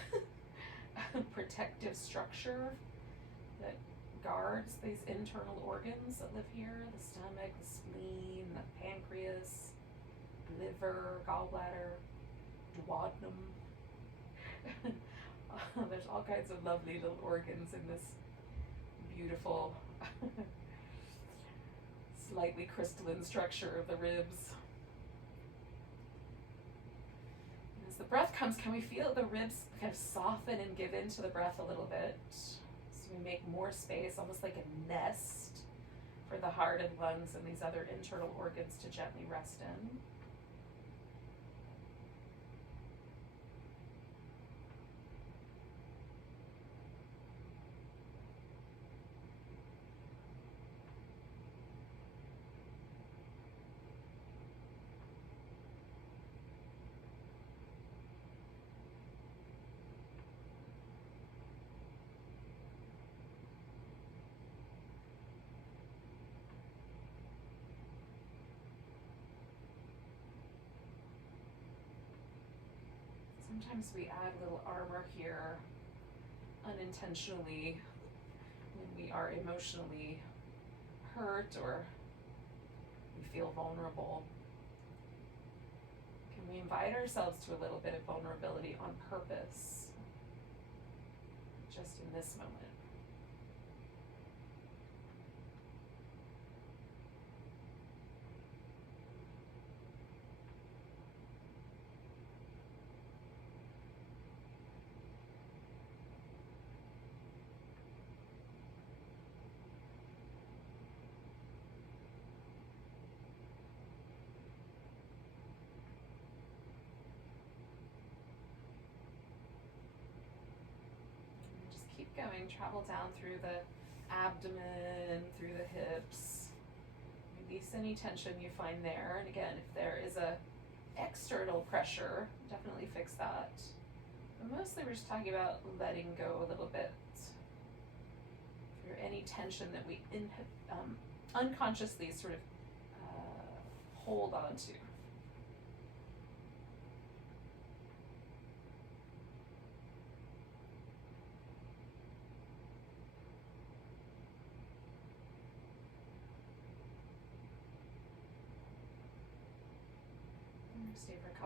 protective structure that guards these internal organs that live here: the stomach, the spleen, the pancreas, liver, gallbladder, duodenum. There's all kinds of lovely little organs in this beautiful slightly crystalline structure of the ribs. And as the breath comes, can we feel the ribs kind of soften and give into the breath a little bit? So we make more space, almost like a nest, for the heart and lungs and these other internal organs to gently rest in. Sometimes we add a little armor here unintentionally when we are emotionally hurt or we feel vulnerable. Can we invite ourselves to a little bit of vulnerability on purpose, just in this moment? Keep going, travel down through the abdomen, through the hips. Release any tension you find there. And again, if there is a external pressure, definitely fix that. But mostly we're just talking about letting go a little bit. If there any tension that we unconsciously sort of hold on to.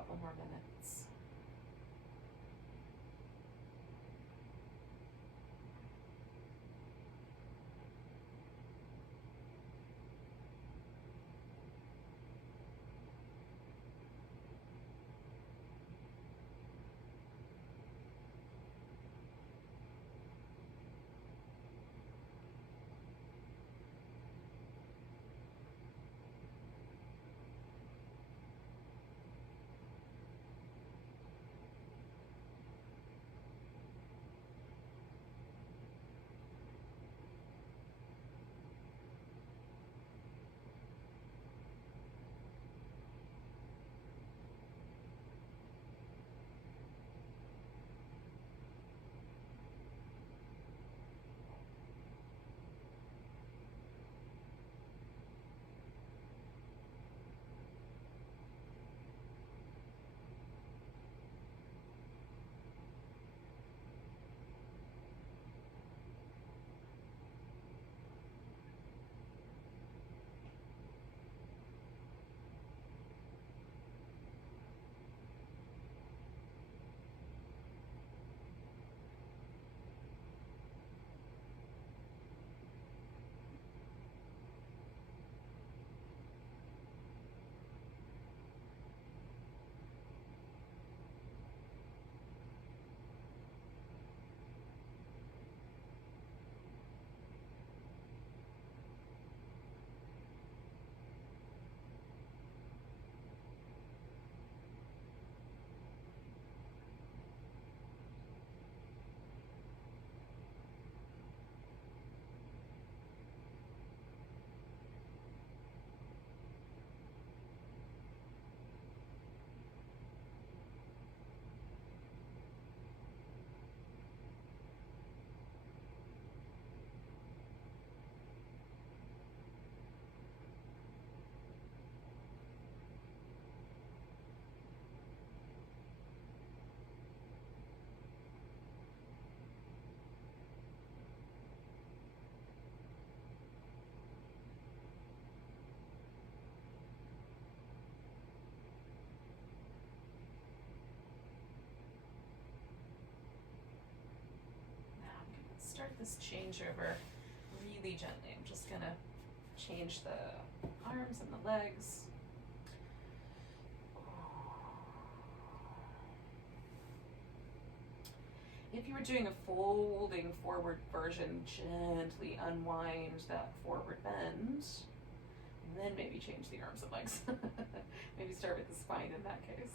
couple more minutes. Start this changeover really gently. I'm just gonna change the arms and the legs. If you were doing a folding forward version, gently unwind that forward bend, and then maybe change the arms and legs. Maybe start with the spine in that case.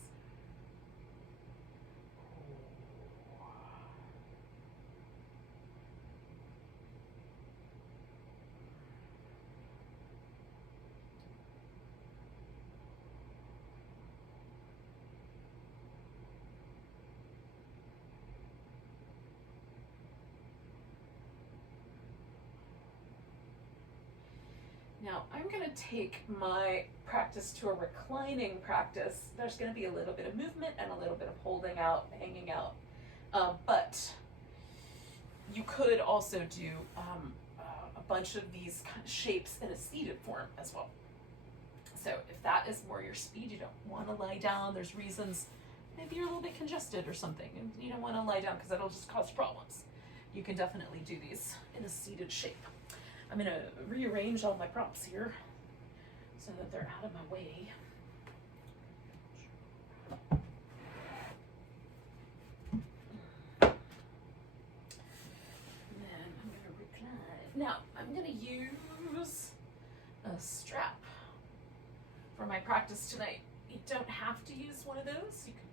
Now, I'm going to take my practice to a reclining practice. There's going to be a little bit of movement and a little bit of holding out, hanging out. But you could also do a bunch of these kind of shapes in a seated form as well. So if that is more your speed, you don't want to lie down. There's reasons, maybe you're a little bit congested or something, and you don't want to lie down because that'll just cause problems. You can definitely do these in a seated shape. I'm going to rearrange all my props here so that they're out of my way. And then I'm going to recline. Now, I'm going to use a strap for my practice tonight. You don't have to use one of those. You can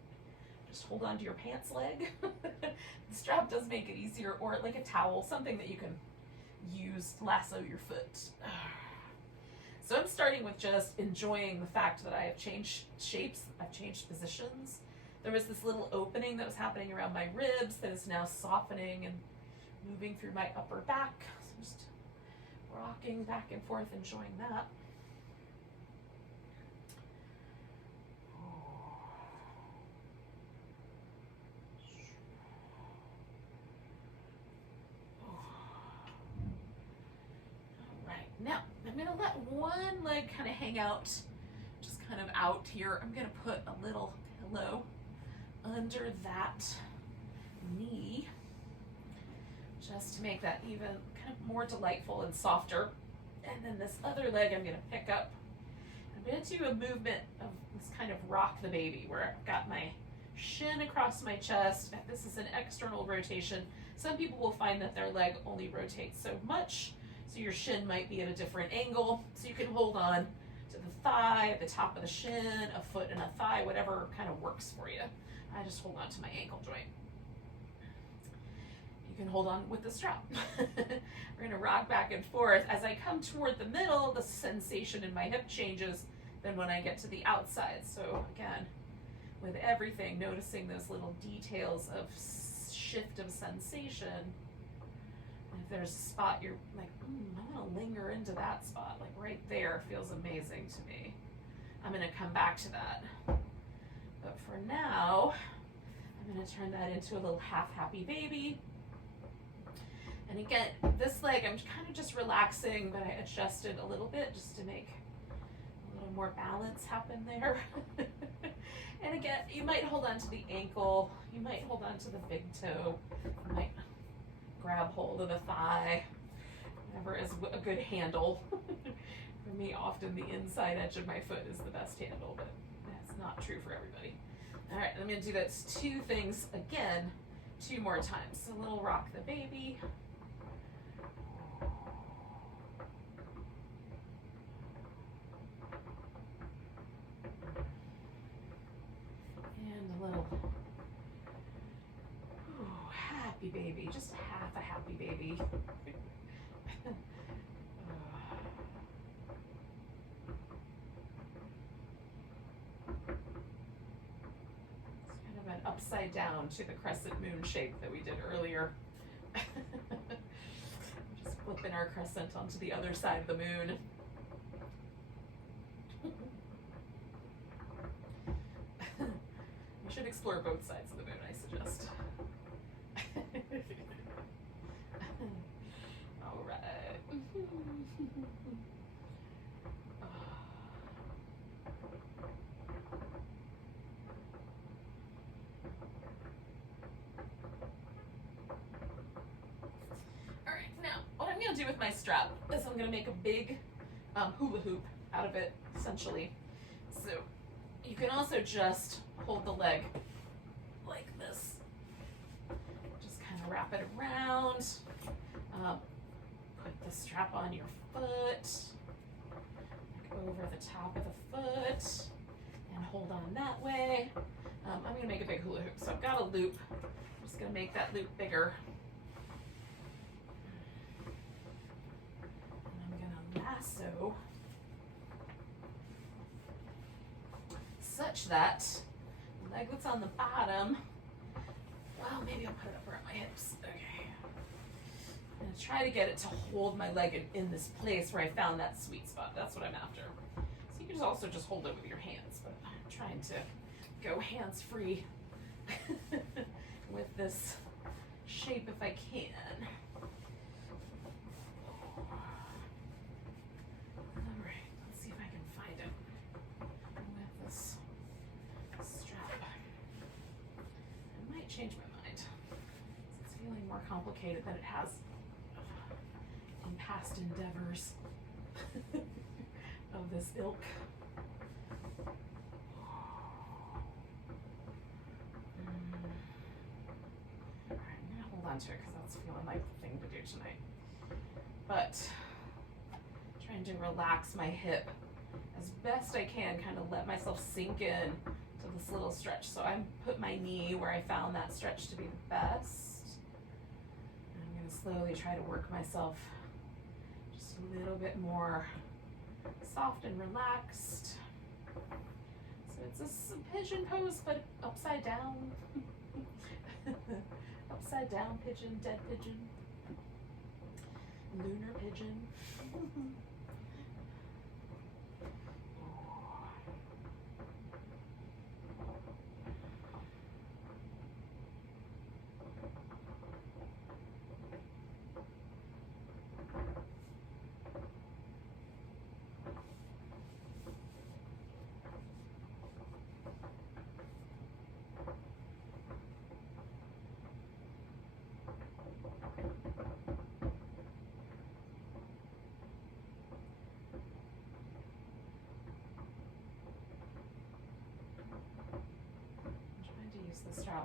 just hold on to your pants leg. The strap does make it easier, or like a towel, something that you can use to lasso your foot. So I'm starting with just enjoying the fact that I have changed shapes, I've changed positions. There was this little opening that was happening around my ribs that is now softening and moving through my upper back. So I'm just rocking back and forth, enjoying that. Now, I'm going to let one leg kind of hang out, just kind of out here. I'm going to put a little low under that knee, just to make that even kind of more delightful and softer. And then this other leg I'm going to pick up. I'm going to do a movement of this kind of rock the baby, where I've got my shin across my chest. This is an external rotation. Some people will find that their leg only rotates so much, so your shin might be at a different angle. So you can hold on to the thigh, the top of the shin, a foot and a thigh, whatever kind of works for you. I just hold on to my ankle joint. You can hold on with the strap. We're going to rock back and forth. As I come toward the middle, the sensation in my hip changes than when I get to the outside. So again, with everything, noticing those little details of shift of sensation. If there's a spot you're like, I want to linger into that spot, like right there feels amazing to me. I'm going to come back to that. But for now, I'm going to turn that into a little half happy baby. And again, this leg, I'm kind of just relaxing, but I adjusted a little bit just to make a little more balance happen there. And again, you might hold on to the ankle, you might hold on to the big toe, you might grab hold of the thigh, whatever is a good handle. For me, often the inside edge of my foot is the best handle, but that's not true for everybody. All right, I'm going to do those two things again, 2 more times. So a little rock the baby. And a little happy baby, just half a happy baby. An upside down to the crescent moon shape that we did earlier. Just flipping our crescent onto the other side of the moon. We should explore both sides of the moon, I suggest. All right. Do with my strap is I'm going to make a big hula hoop out of it, essentially. So you can also just hold the leg like this. Just kind of wrap it around. Put the strap on your foot, over the top of the foot, and hold on that way. I'm going to make a big hula hoop. So I've got a loop. I'm just going to make that loop bigger. Lasso such that the leg that's on the bottom, well, maybe I'll put it up around my hips. Okay. I'm going to try to get it to hold my leg in this place where I found that sweet spot. That's what I'm after. So you can also just hold it with your hands, but I'm trying to go hands-free with this shape if I can. Change my mind. It's feeling more complicated than it has in past endeavors of this ilk. All right, I'm gonna hold on to it because that's feeling like the thing to do tonight. But trying to relax my hip as best I can, kind of let myself sink in to this little stretch. So I put my knee where I found that stretch to be the best. And I'm going to slowly try to work myself just a little bit more soft and relaxed. So it's a pigeon pose, but upside down. Upside down pigeon, dead pigeon, lunar pigeon.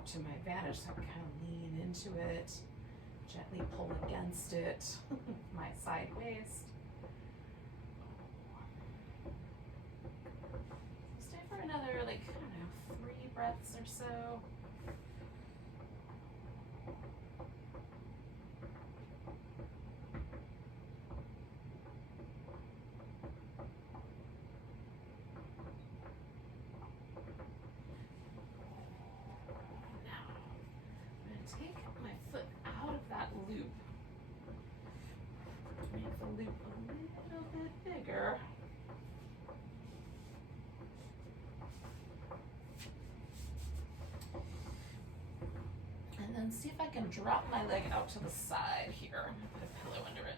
out to my advantage, so I can kind of lean into it, gently pull against it, my side waist. Stay for another, like, I don't know, 3 breaths or so. Loop. Make the loop a little bit bigger. And then see if I can drop my leg out to the side here. I'm going to put a pillow under it.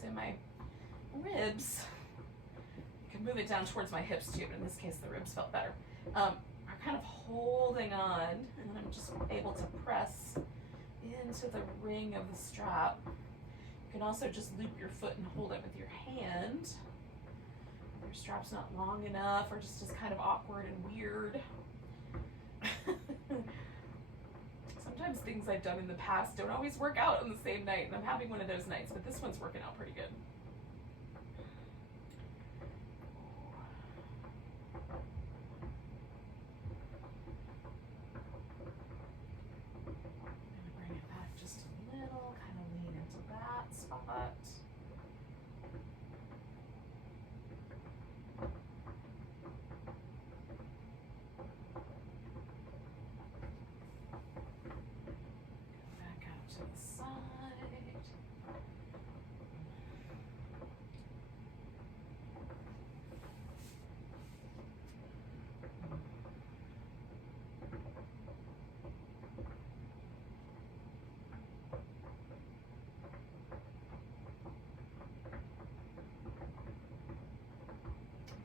So my ribs, you can move it down towards my hips too, but in this case the ribs felt better. Are kind of holding on, and then I'm just able to press into the ring of the strap. You can also just loop your foot and hold it with your hand. If your strap's not long enough or just is kind of awkward and weird. Sometimes things I've done in the past don't always work out on the same night, and I'm having one of those nights, but this one's working out pretty good.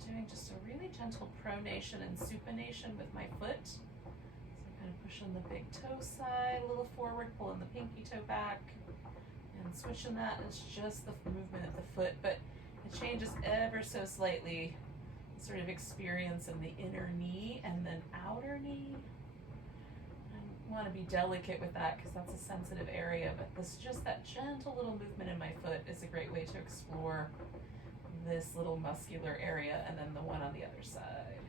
Doing just a really gentle pronation and supination with my foot. So I'm kind of pushing the big toe side a little forward, pulling the pinky toe back, and switching that. It's just the movement of the foot, but it changes ever so slightly. Sort of experience in the inner knee and then outer knee. I want to be delicate with that because that's a sensitive area, but this just that gentle little movement in my foot is a great way to explore this little muscular area, and then the one on the other side.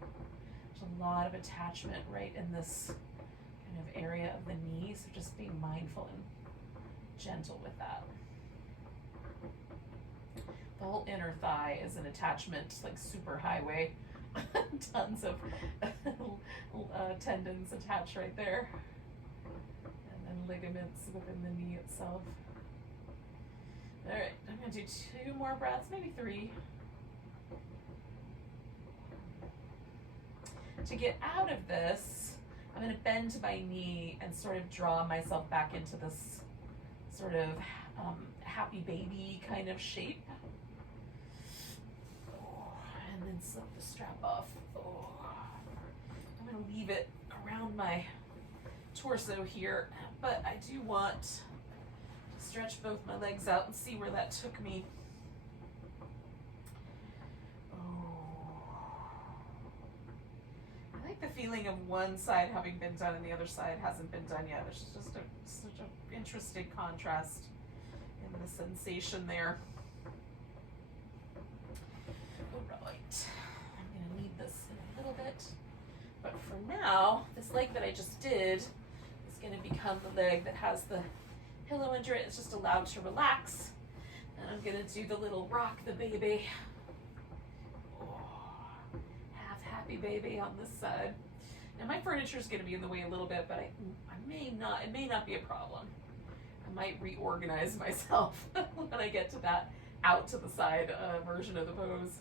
There's a lot of attachment right in this kind of area of the knee, so just being mindful and gentle with that. The whole inner thigh is an attachment, like super highway. Tons of tendons attached right there, and then ligaments within the knee itself. All right, I'm going to do 2 more breaths, maybe 3. To get out of this, I'm going to bend my knee and sort of draw myself back into this sort of happy baby kind of shape. And then slip the strap off. I'm going to leave it around my torso here, but I do want to stretch both my legs out and see where that took me. I like the feeling of one side having been done and the other side hasn't been done yet. It's just such an interesting contrast in the sensation there. Alright, I'm going to need this in a little bit, but for now, this leg that I just did is going to become the leg that has the pillow under it. It's just allowed to relax, and I'm going to do the little rock the baby. Half happy baby on this side. Now my furniture is going to be in the way a little bit, but it may not be a problem. I might reorganize myself when I get to that out to the side version of the pose.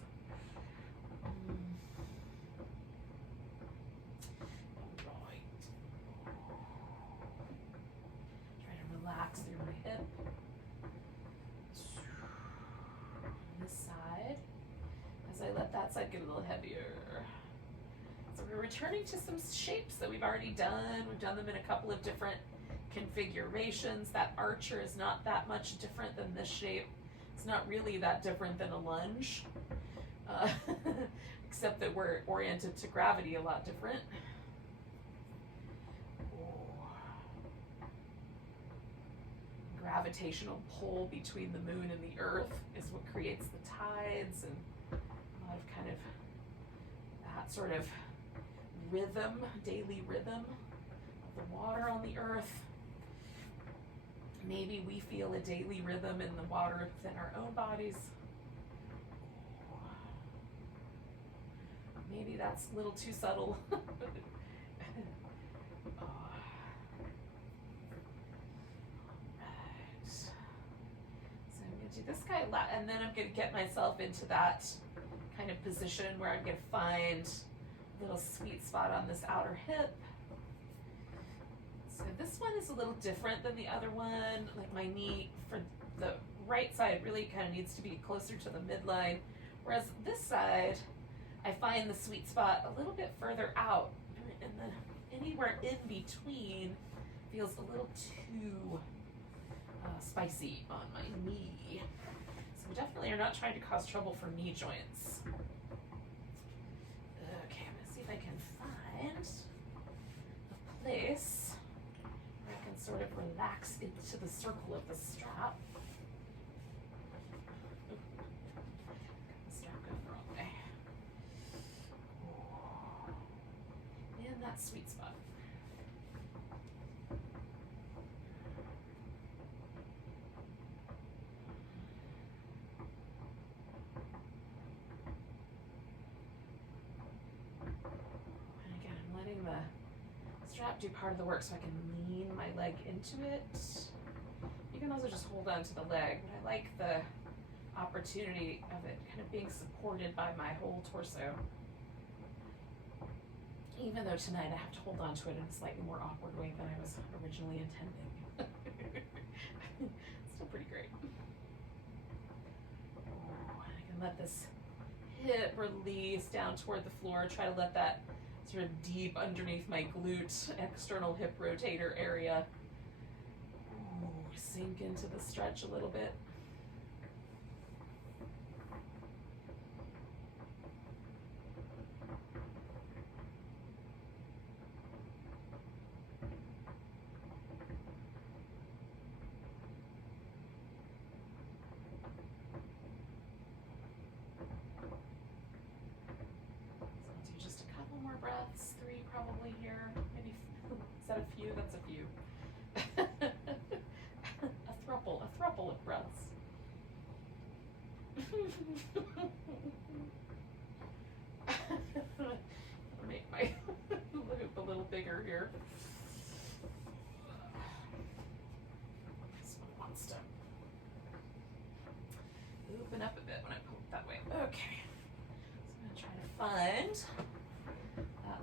Relax through my hip. This side. As I let that side get a little heavier. So we're returning to some shapes that we've already done. We've done them in a couple of different configurations. That archer is not that much different than this shape. It's not really that different than a lunge, except that we're oriented to gravity a lot different. Gravitational pull between the moon and the earth is what creates the tides and a lot of kind of that sort of rhythm, daily rhythm of the water on the earth. Maybe we feel a daily rhythm in the water within our own bodies. Maybe that's a little too subtle. This guy, and then I'm going to get myself into that kind of position where I'm going to find a little sweet spot on this outer hip. So this one is a little different than the other one. Like my knee for the right side really kind of needs to be closer to the midline, whereas this side, I find the sweet spot a little bit further out, and then anywhere in between feels a little too spicy on my knee. So we definitely are not trying to cause trouble for knee joints. Okay, I'm gonna see if I can find a place where I can sort of relax into the circle of the strap. Got the strap going the wrong way. And that sweet spot. Strap do part of the work so I can lean my leg into it. You can also just hold on to the leg, but I like the opportunity of it kind of being supported by my whole torso. Even though tonight I have to hold on to it in a slightly more awkward way than I was originally intending. Still pretty great. I can let this hip release down toward the floor. Try to let that sort of deep underneath my glute, external hip rotator area. Ooh, sink into the stretch a little bit. Breaths, 3 probably here, maybe, is that a few? That's a few. a thruple of breaths. I'll make my loop a little bigger here. This one wants to open up a bit when I pull it that way. Okay, so I'm gonna try to find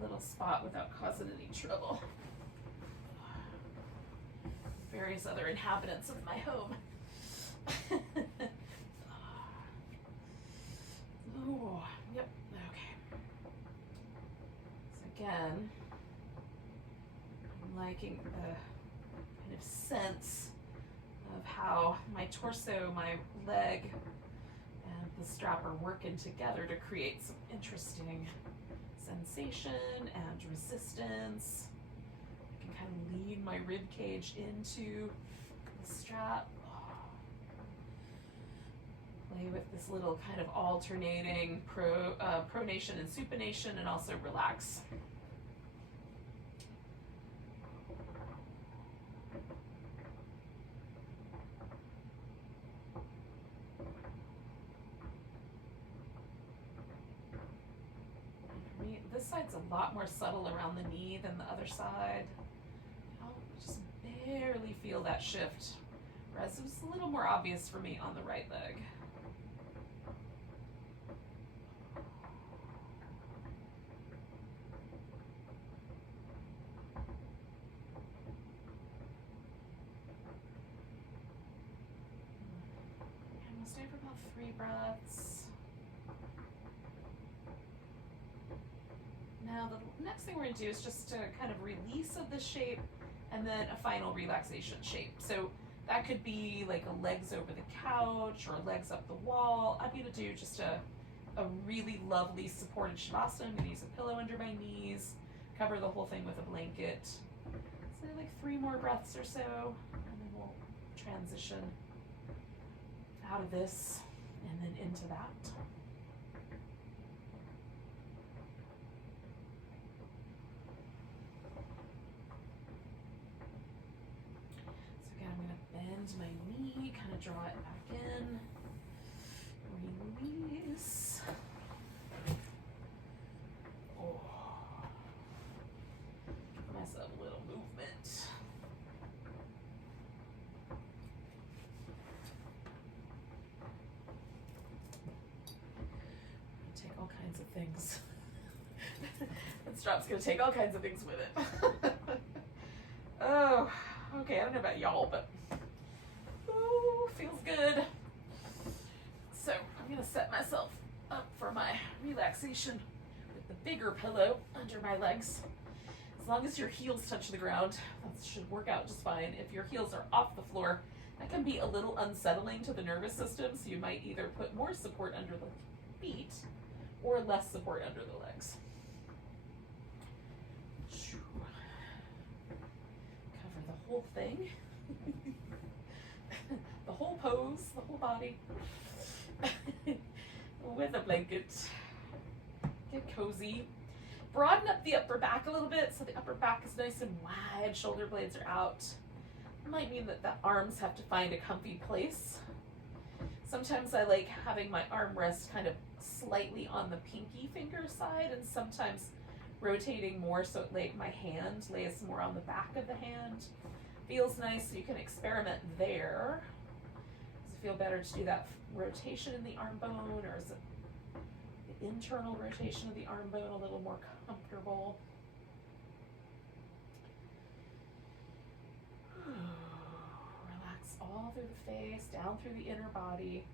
little spot without causing any trouble. Various other inhabitants of my home. Oh, yep, okay. So again, I'm liking the kind of sense of how my torso, my leg, and the strap are working together to create some interesting sensation and resistance. I can kind of lean my rib cage into the strap. Play with this little kind of alternating pronation and supination, and also relax. This side's a lot more subtle around the knee than the other side. I'll just barely feel that shift, whereas it was a little more obvious for me on the right leg. And we'll stay for about 3 breaths. Now the next thing we're going to do is just a kind of release of this shape and then a final relaxation shape. So That could be like a legs over the couch or legs up the wall. I'm going to do just a really lovely supported Shavasana. I'm going to use a pillow under my knees, cover the whole thing with a blanket. So like 3 more breaths or so, and then we'll transition out of this and then into that. I'm going to bend my knee, kind of draw it back in, release. Oh. Give myself a little movement. Take all kinds of things. That strop's going to take all kinds of things with it. Oh. Okay, I don't know about y'all, but ooh, feels good. So I'm gonna set myself up for my relaxation with the bigger pillow under my legs. As long as your heels touch the ground, that should work out just fine. If your heels are off the floor, that can be a little unsettling to the nervous system, so you might either put more support under the feet or less support under the legs. The whole thing, the whole pose, the whole body, with a blanket. Get cozy. Broaden up the upper back a little bit so the upper back is nice and wide, shoulder blades are out. It might mean that the arms have to find a comfy place. Sometimes I like having my arm rest kind of slightly on the pinky finger side, and sometimes rotating more so like my hand lays more on the back of the hand. Feels nice, so you can experiment there. Does it feel better to do that rotation in the arm bone, or is it the internal rotation of the arm bone a little more comfortable? Relax all through the face, down through the inner body.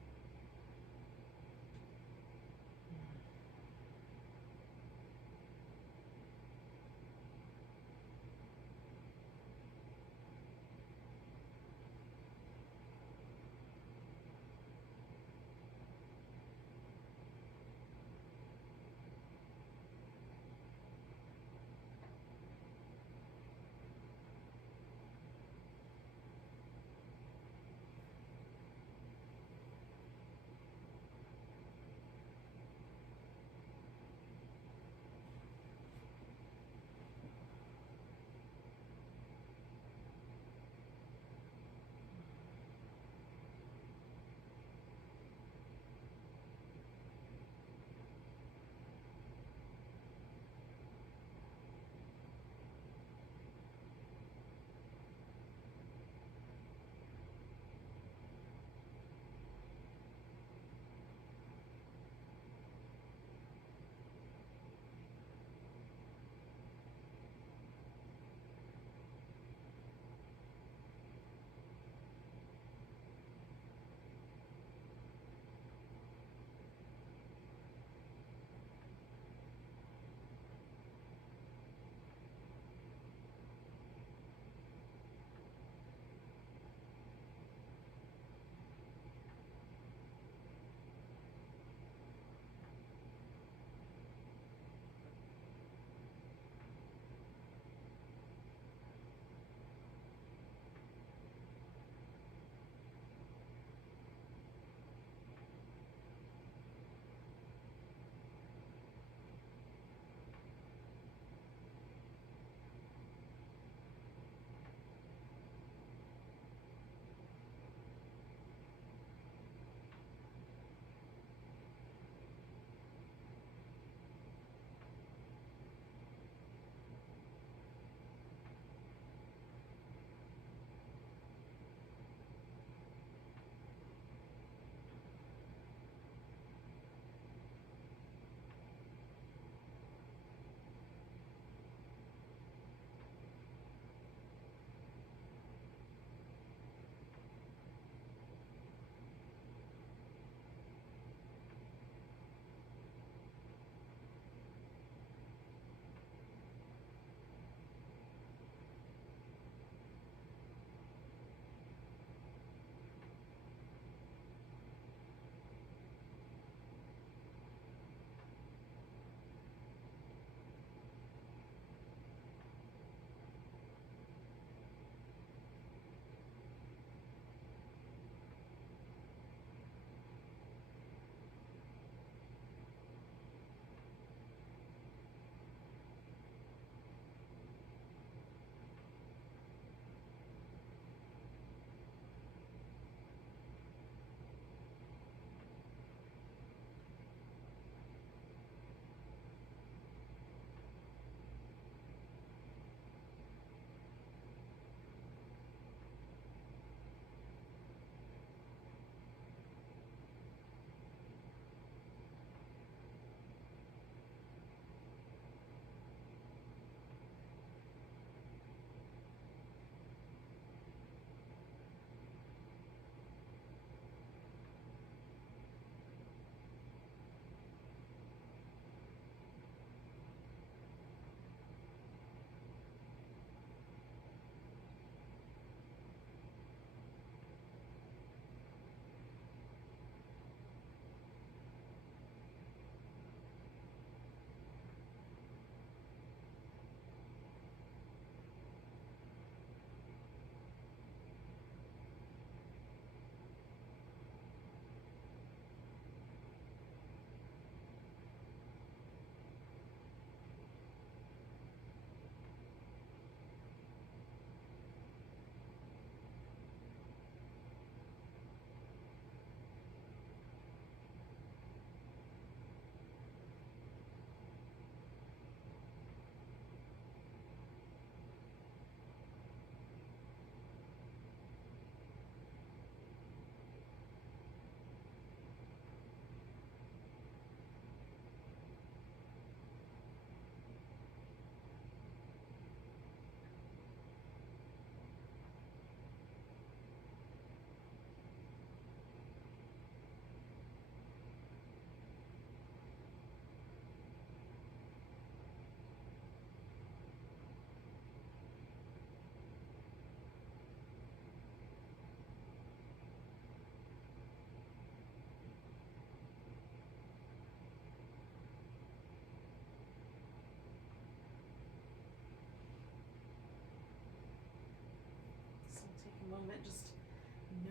moment, just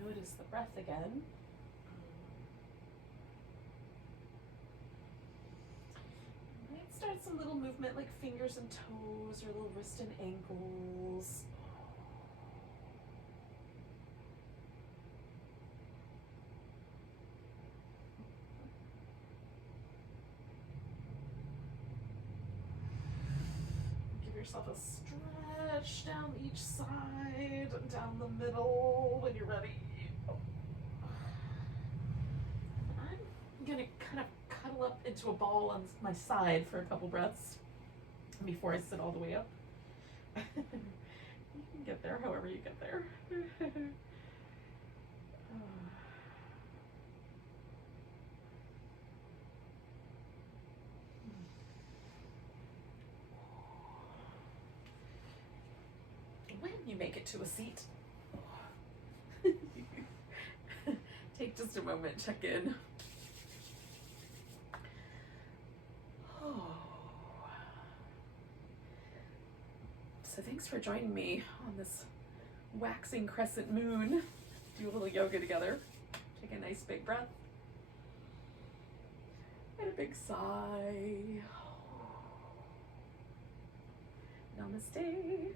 notice the breath again. You might start some little movement like fingers and toes or little wrist and ankles. Give yourself a stretch down each side, down the middle when you're ready. I'm gonna kind of cuddle up into a ball on my side for a couple breaths before I sit all the way up. You can get there however you get there. When you make it to a seat, take just a moment, check in. So thanks for joining me on this waxing crescent moon. Do a little yoga together. Take a nice big breath. And a big sigh. Namaste.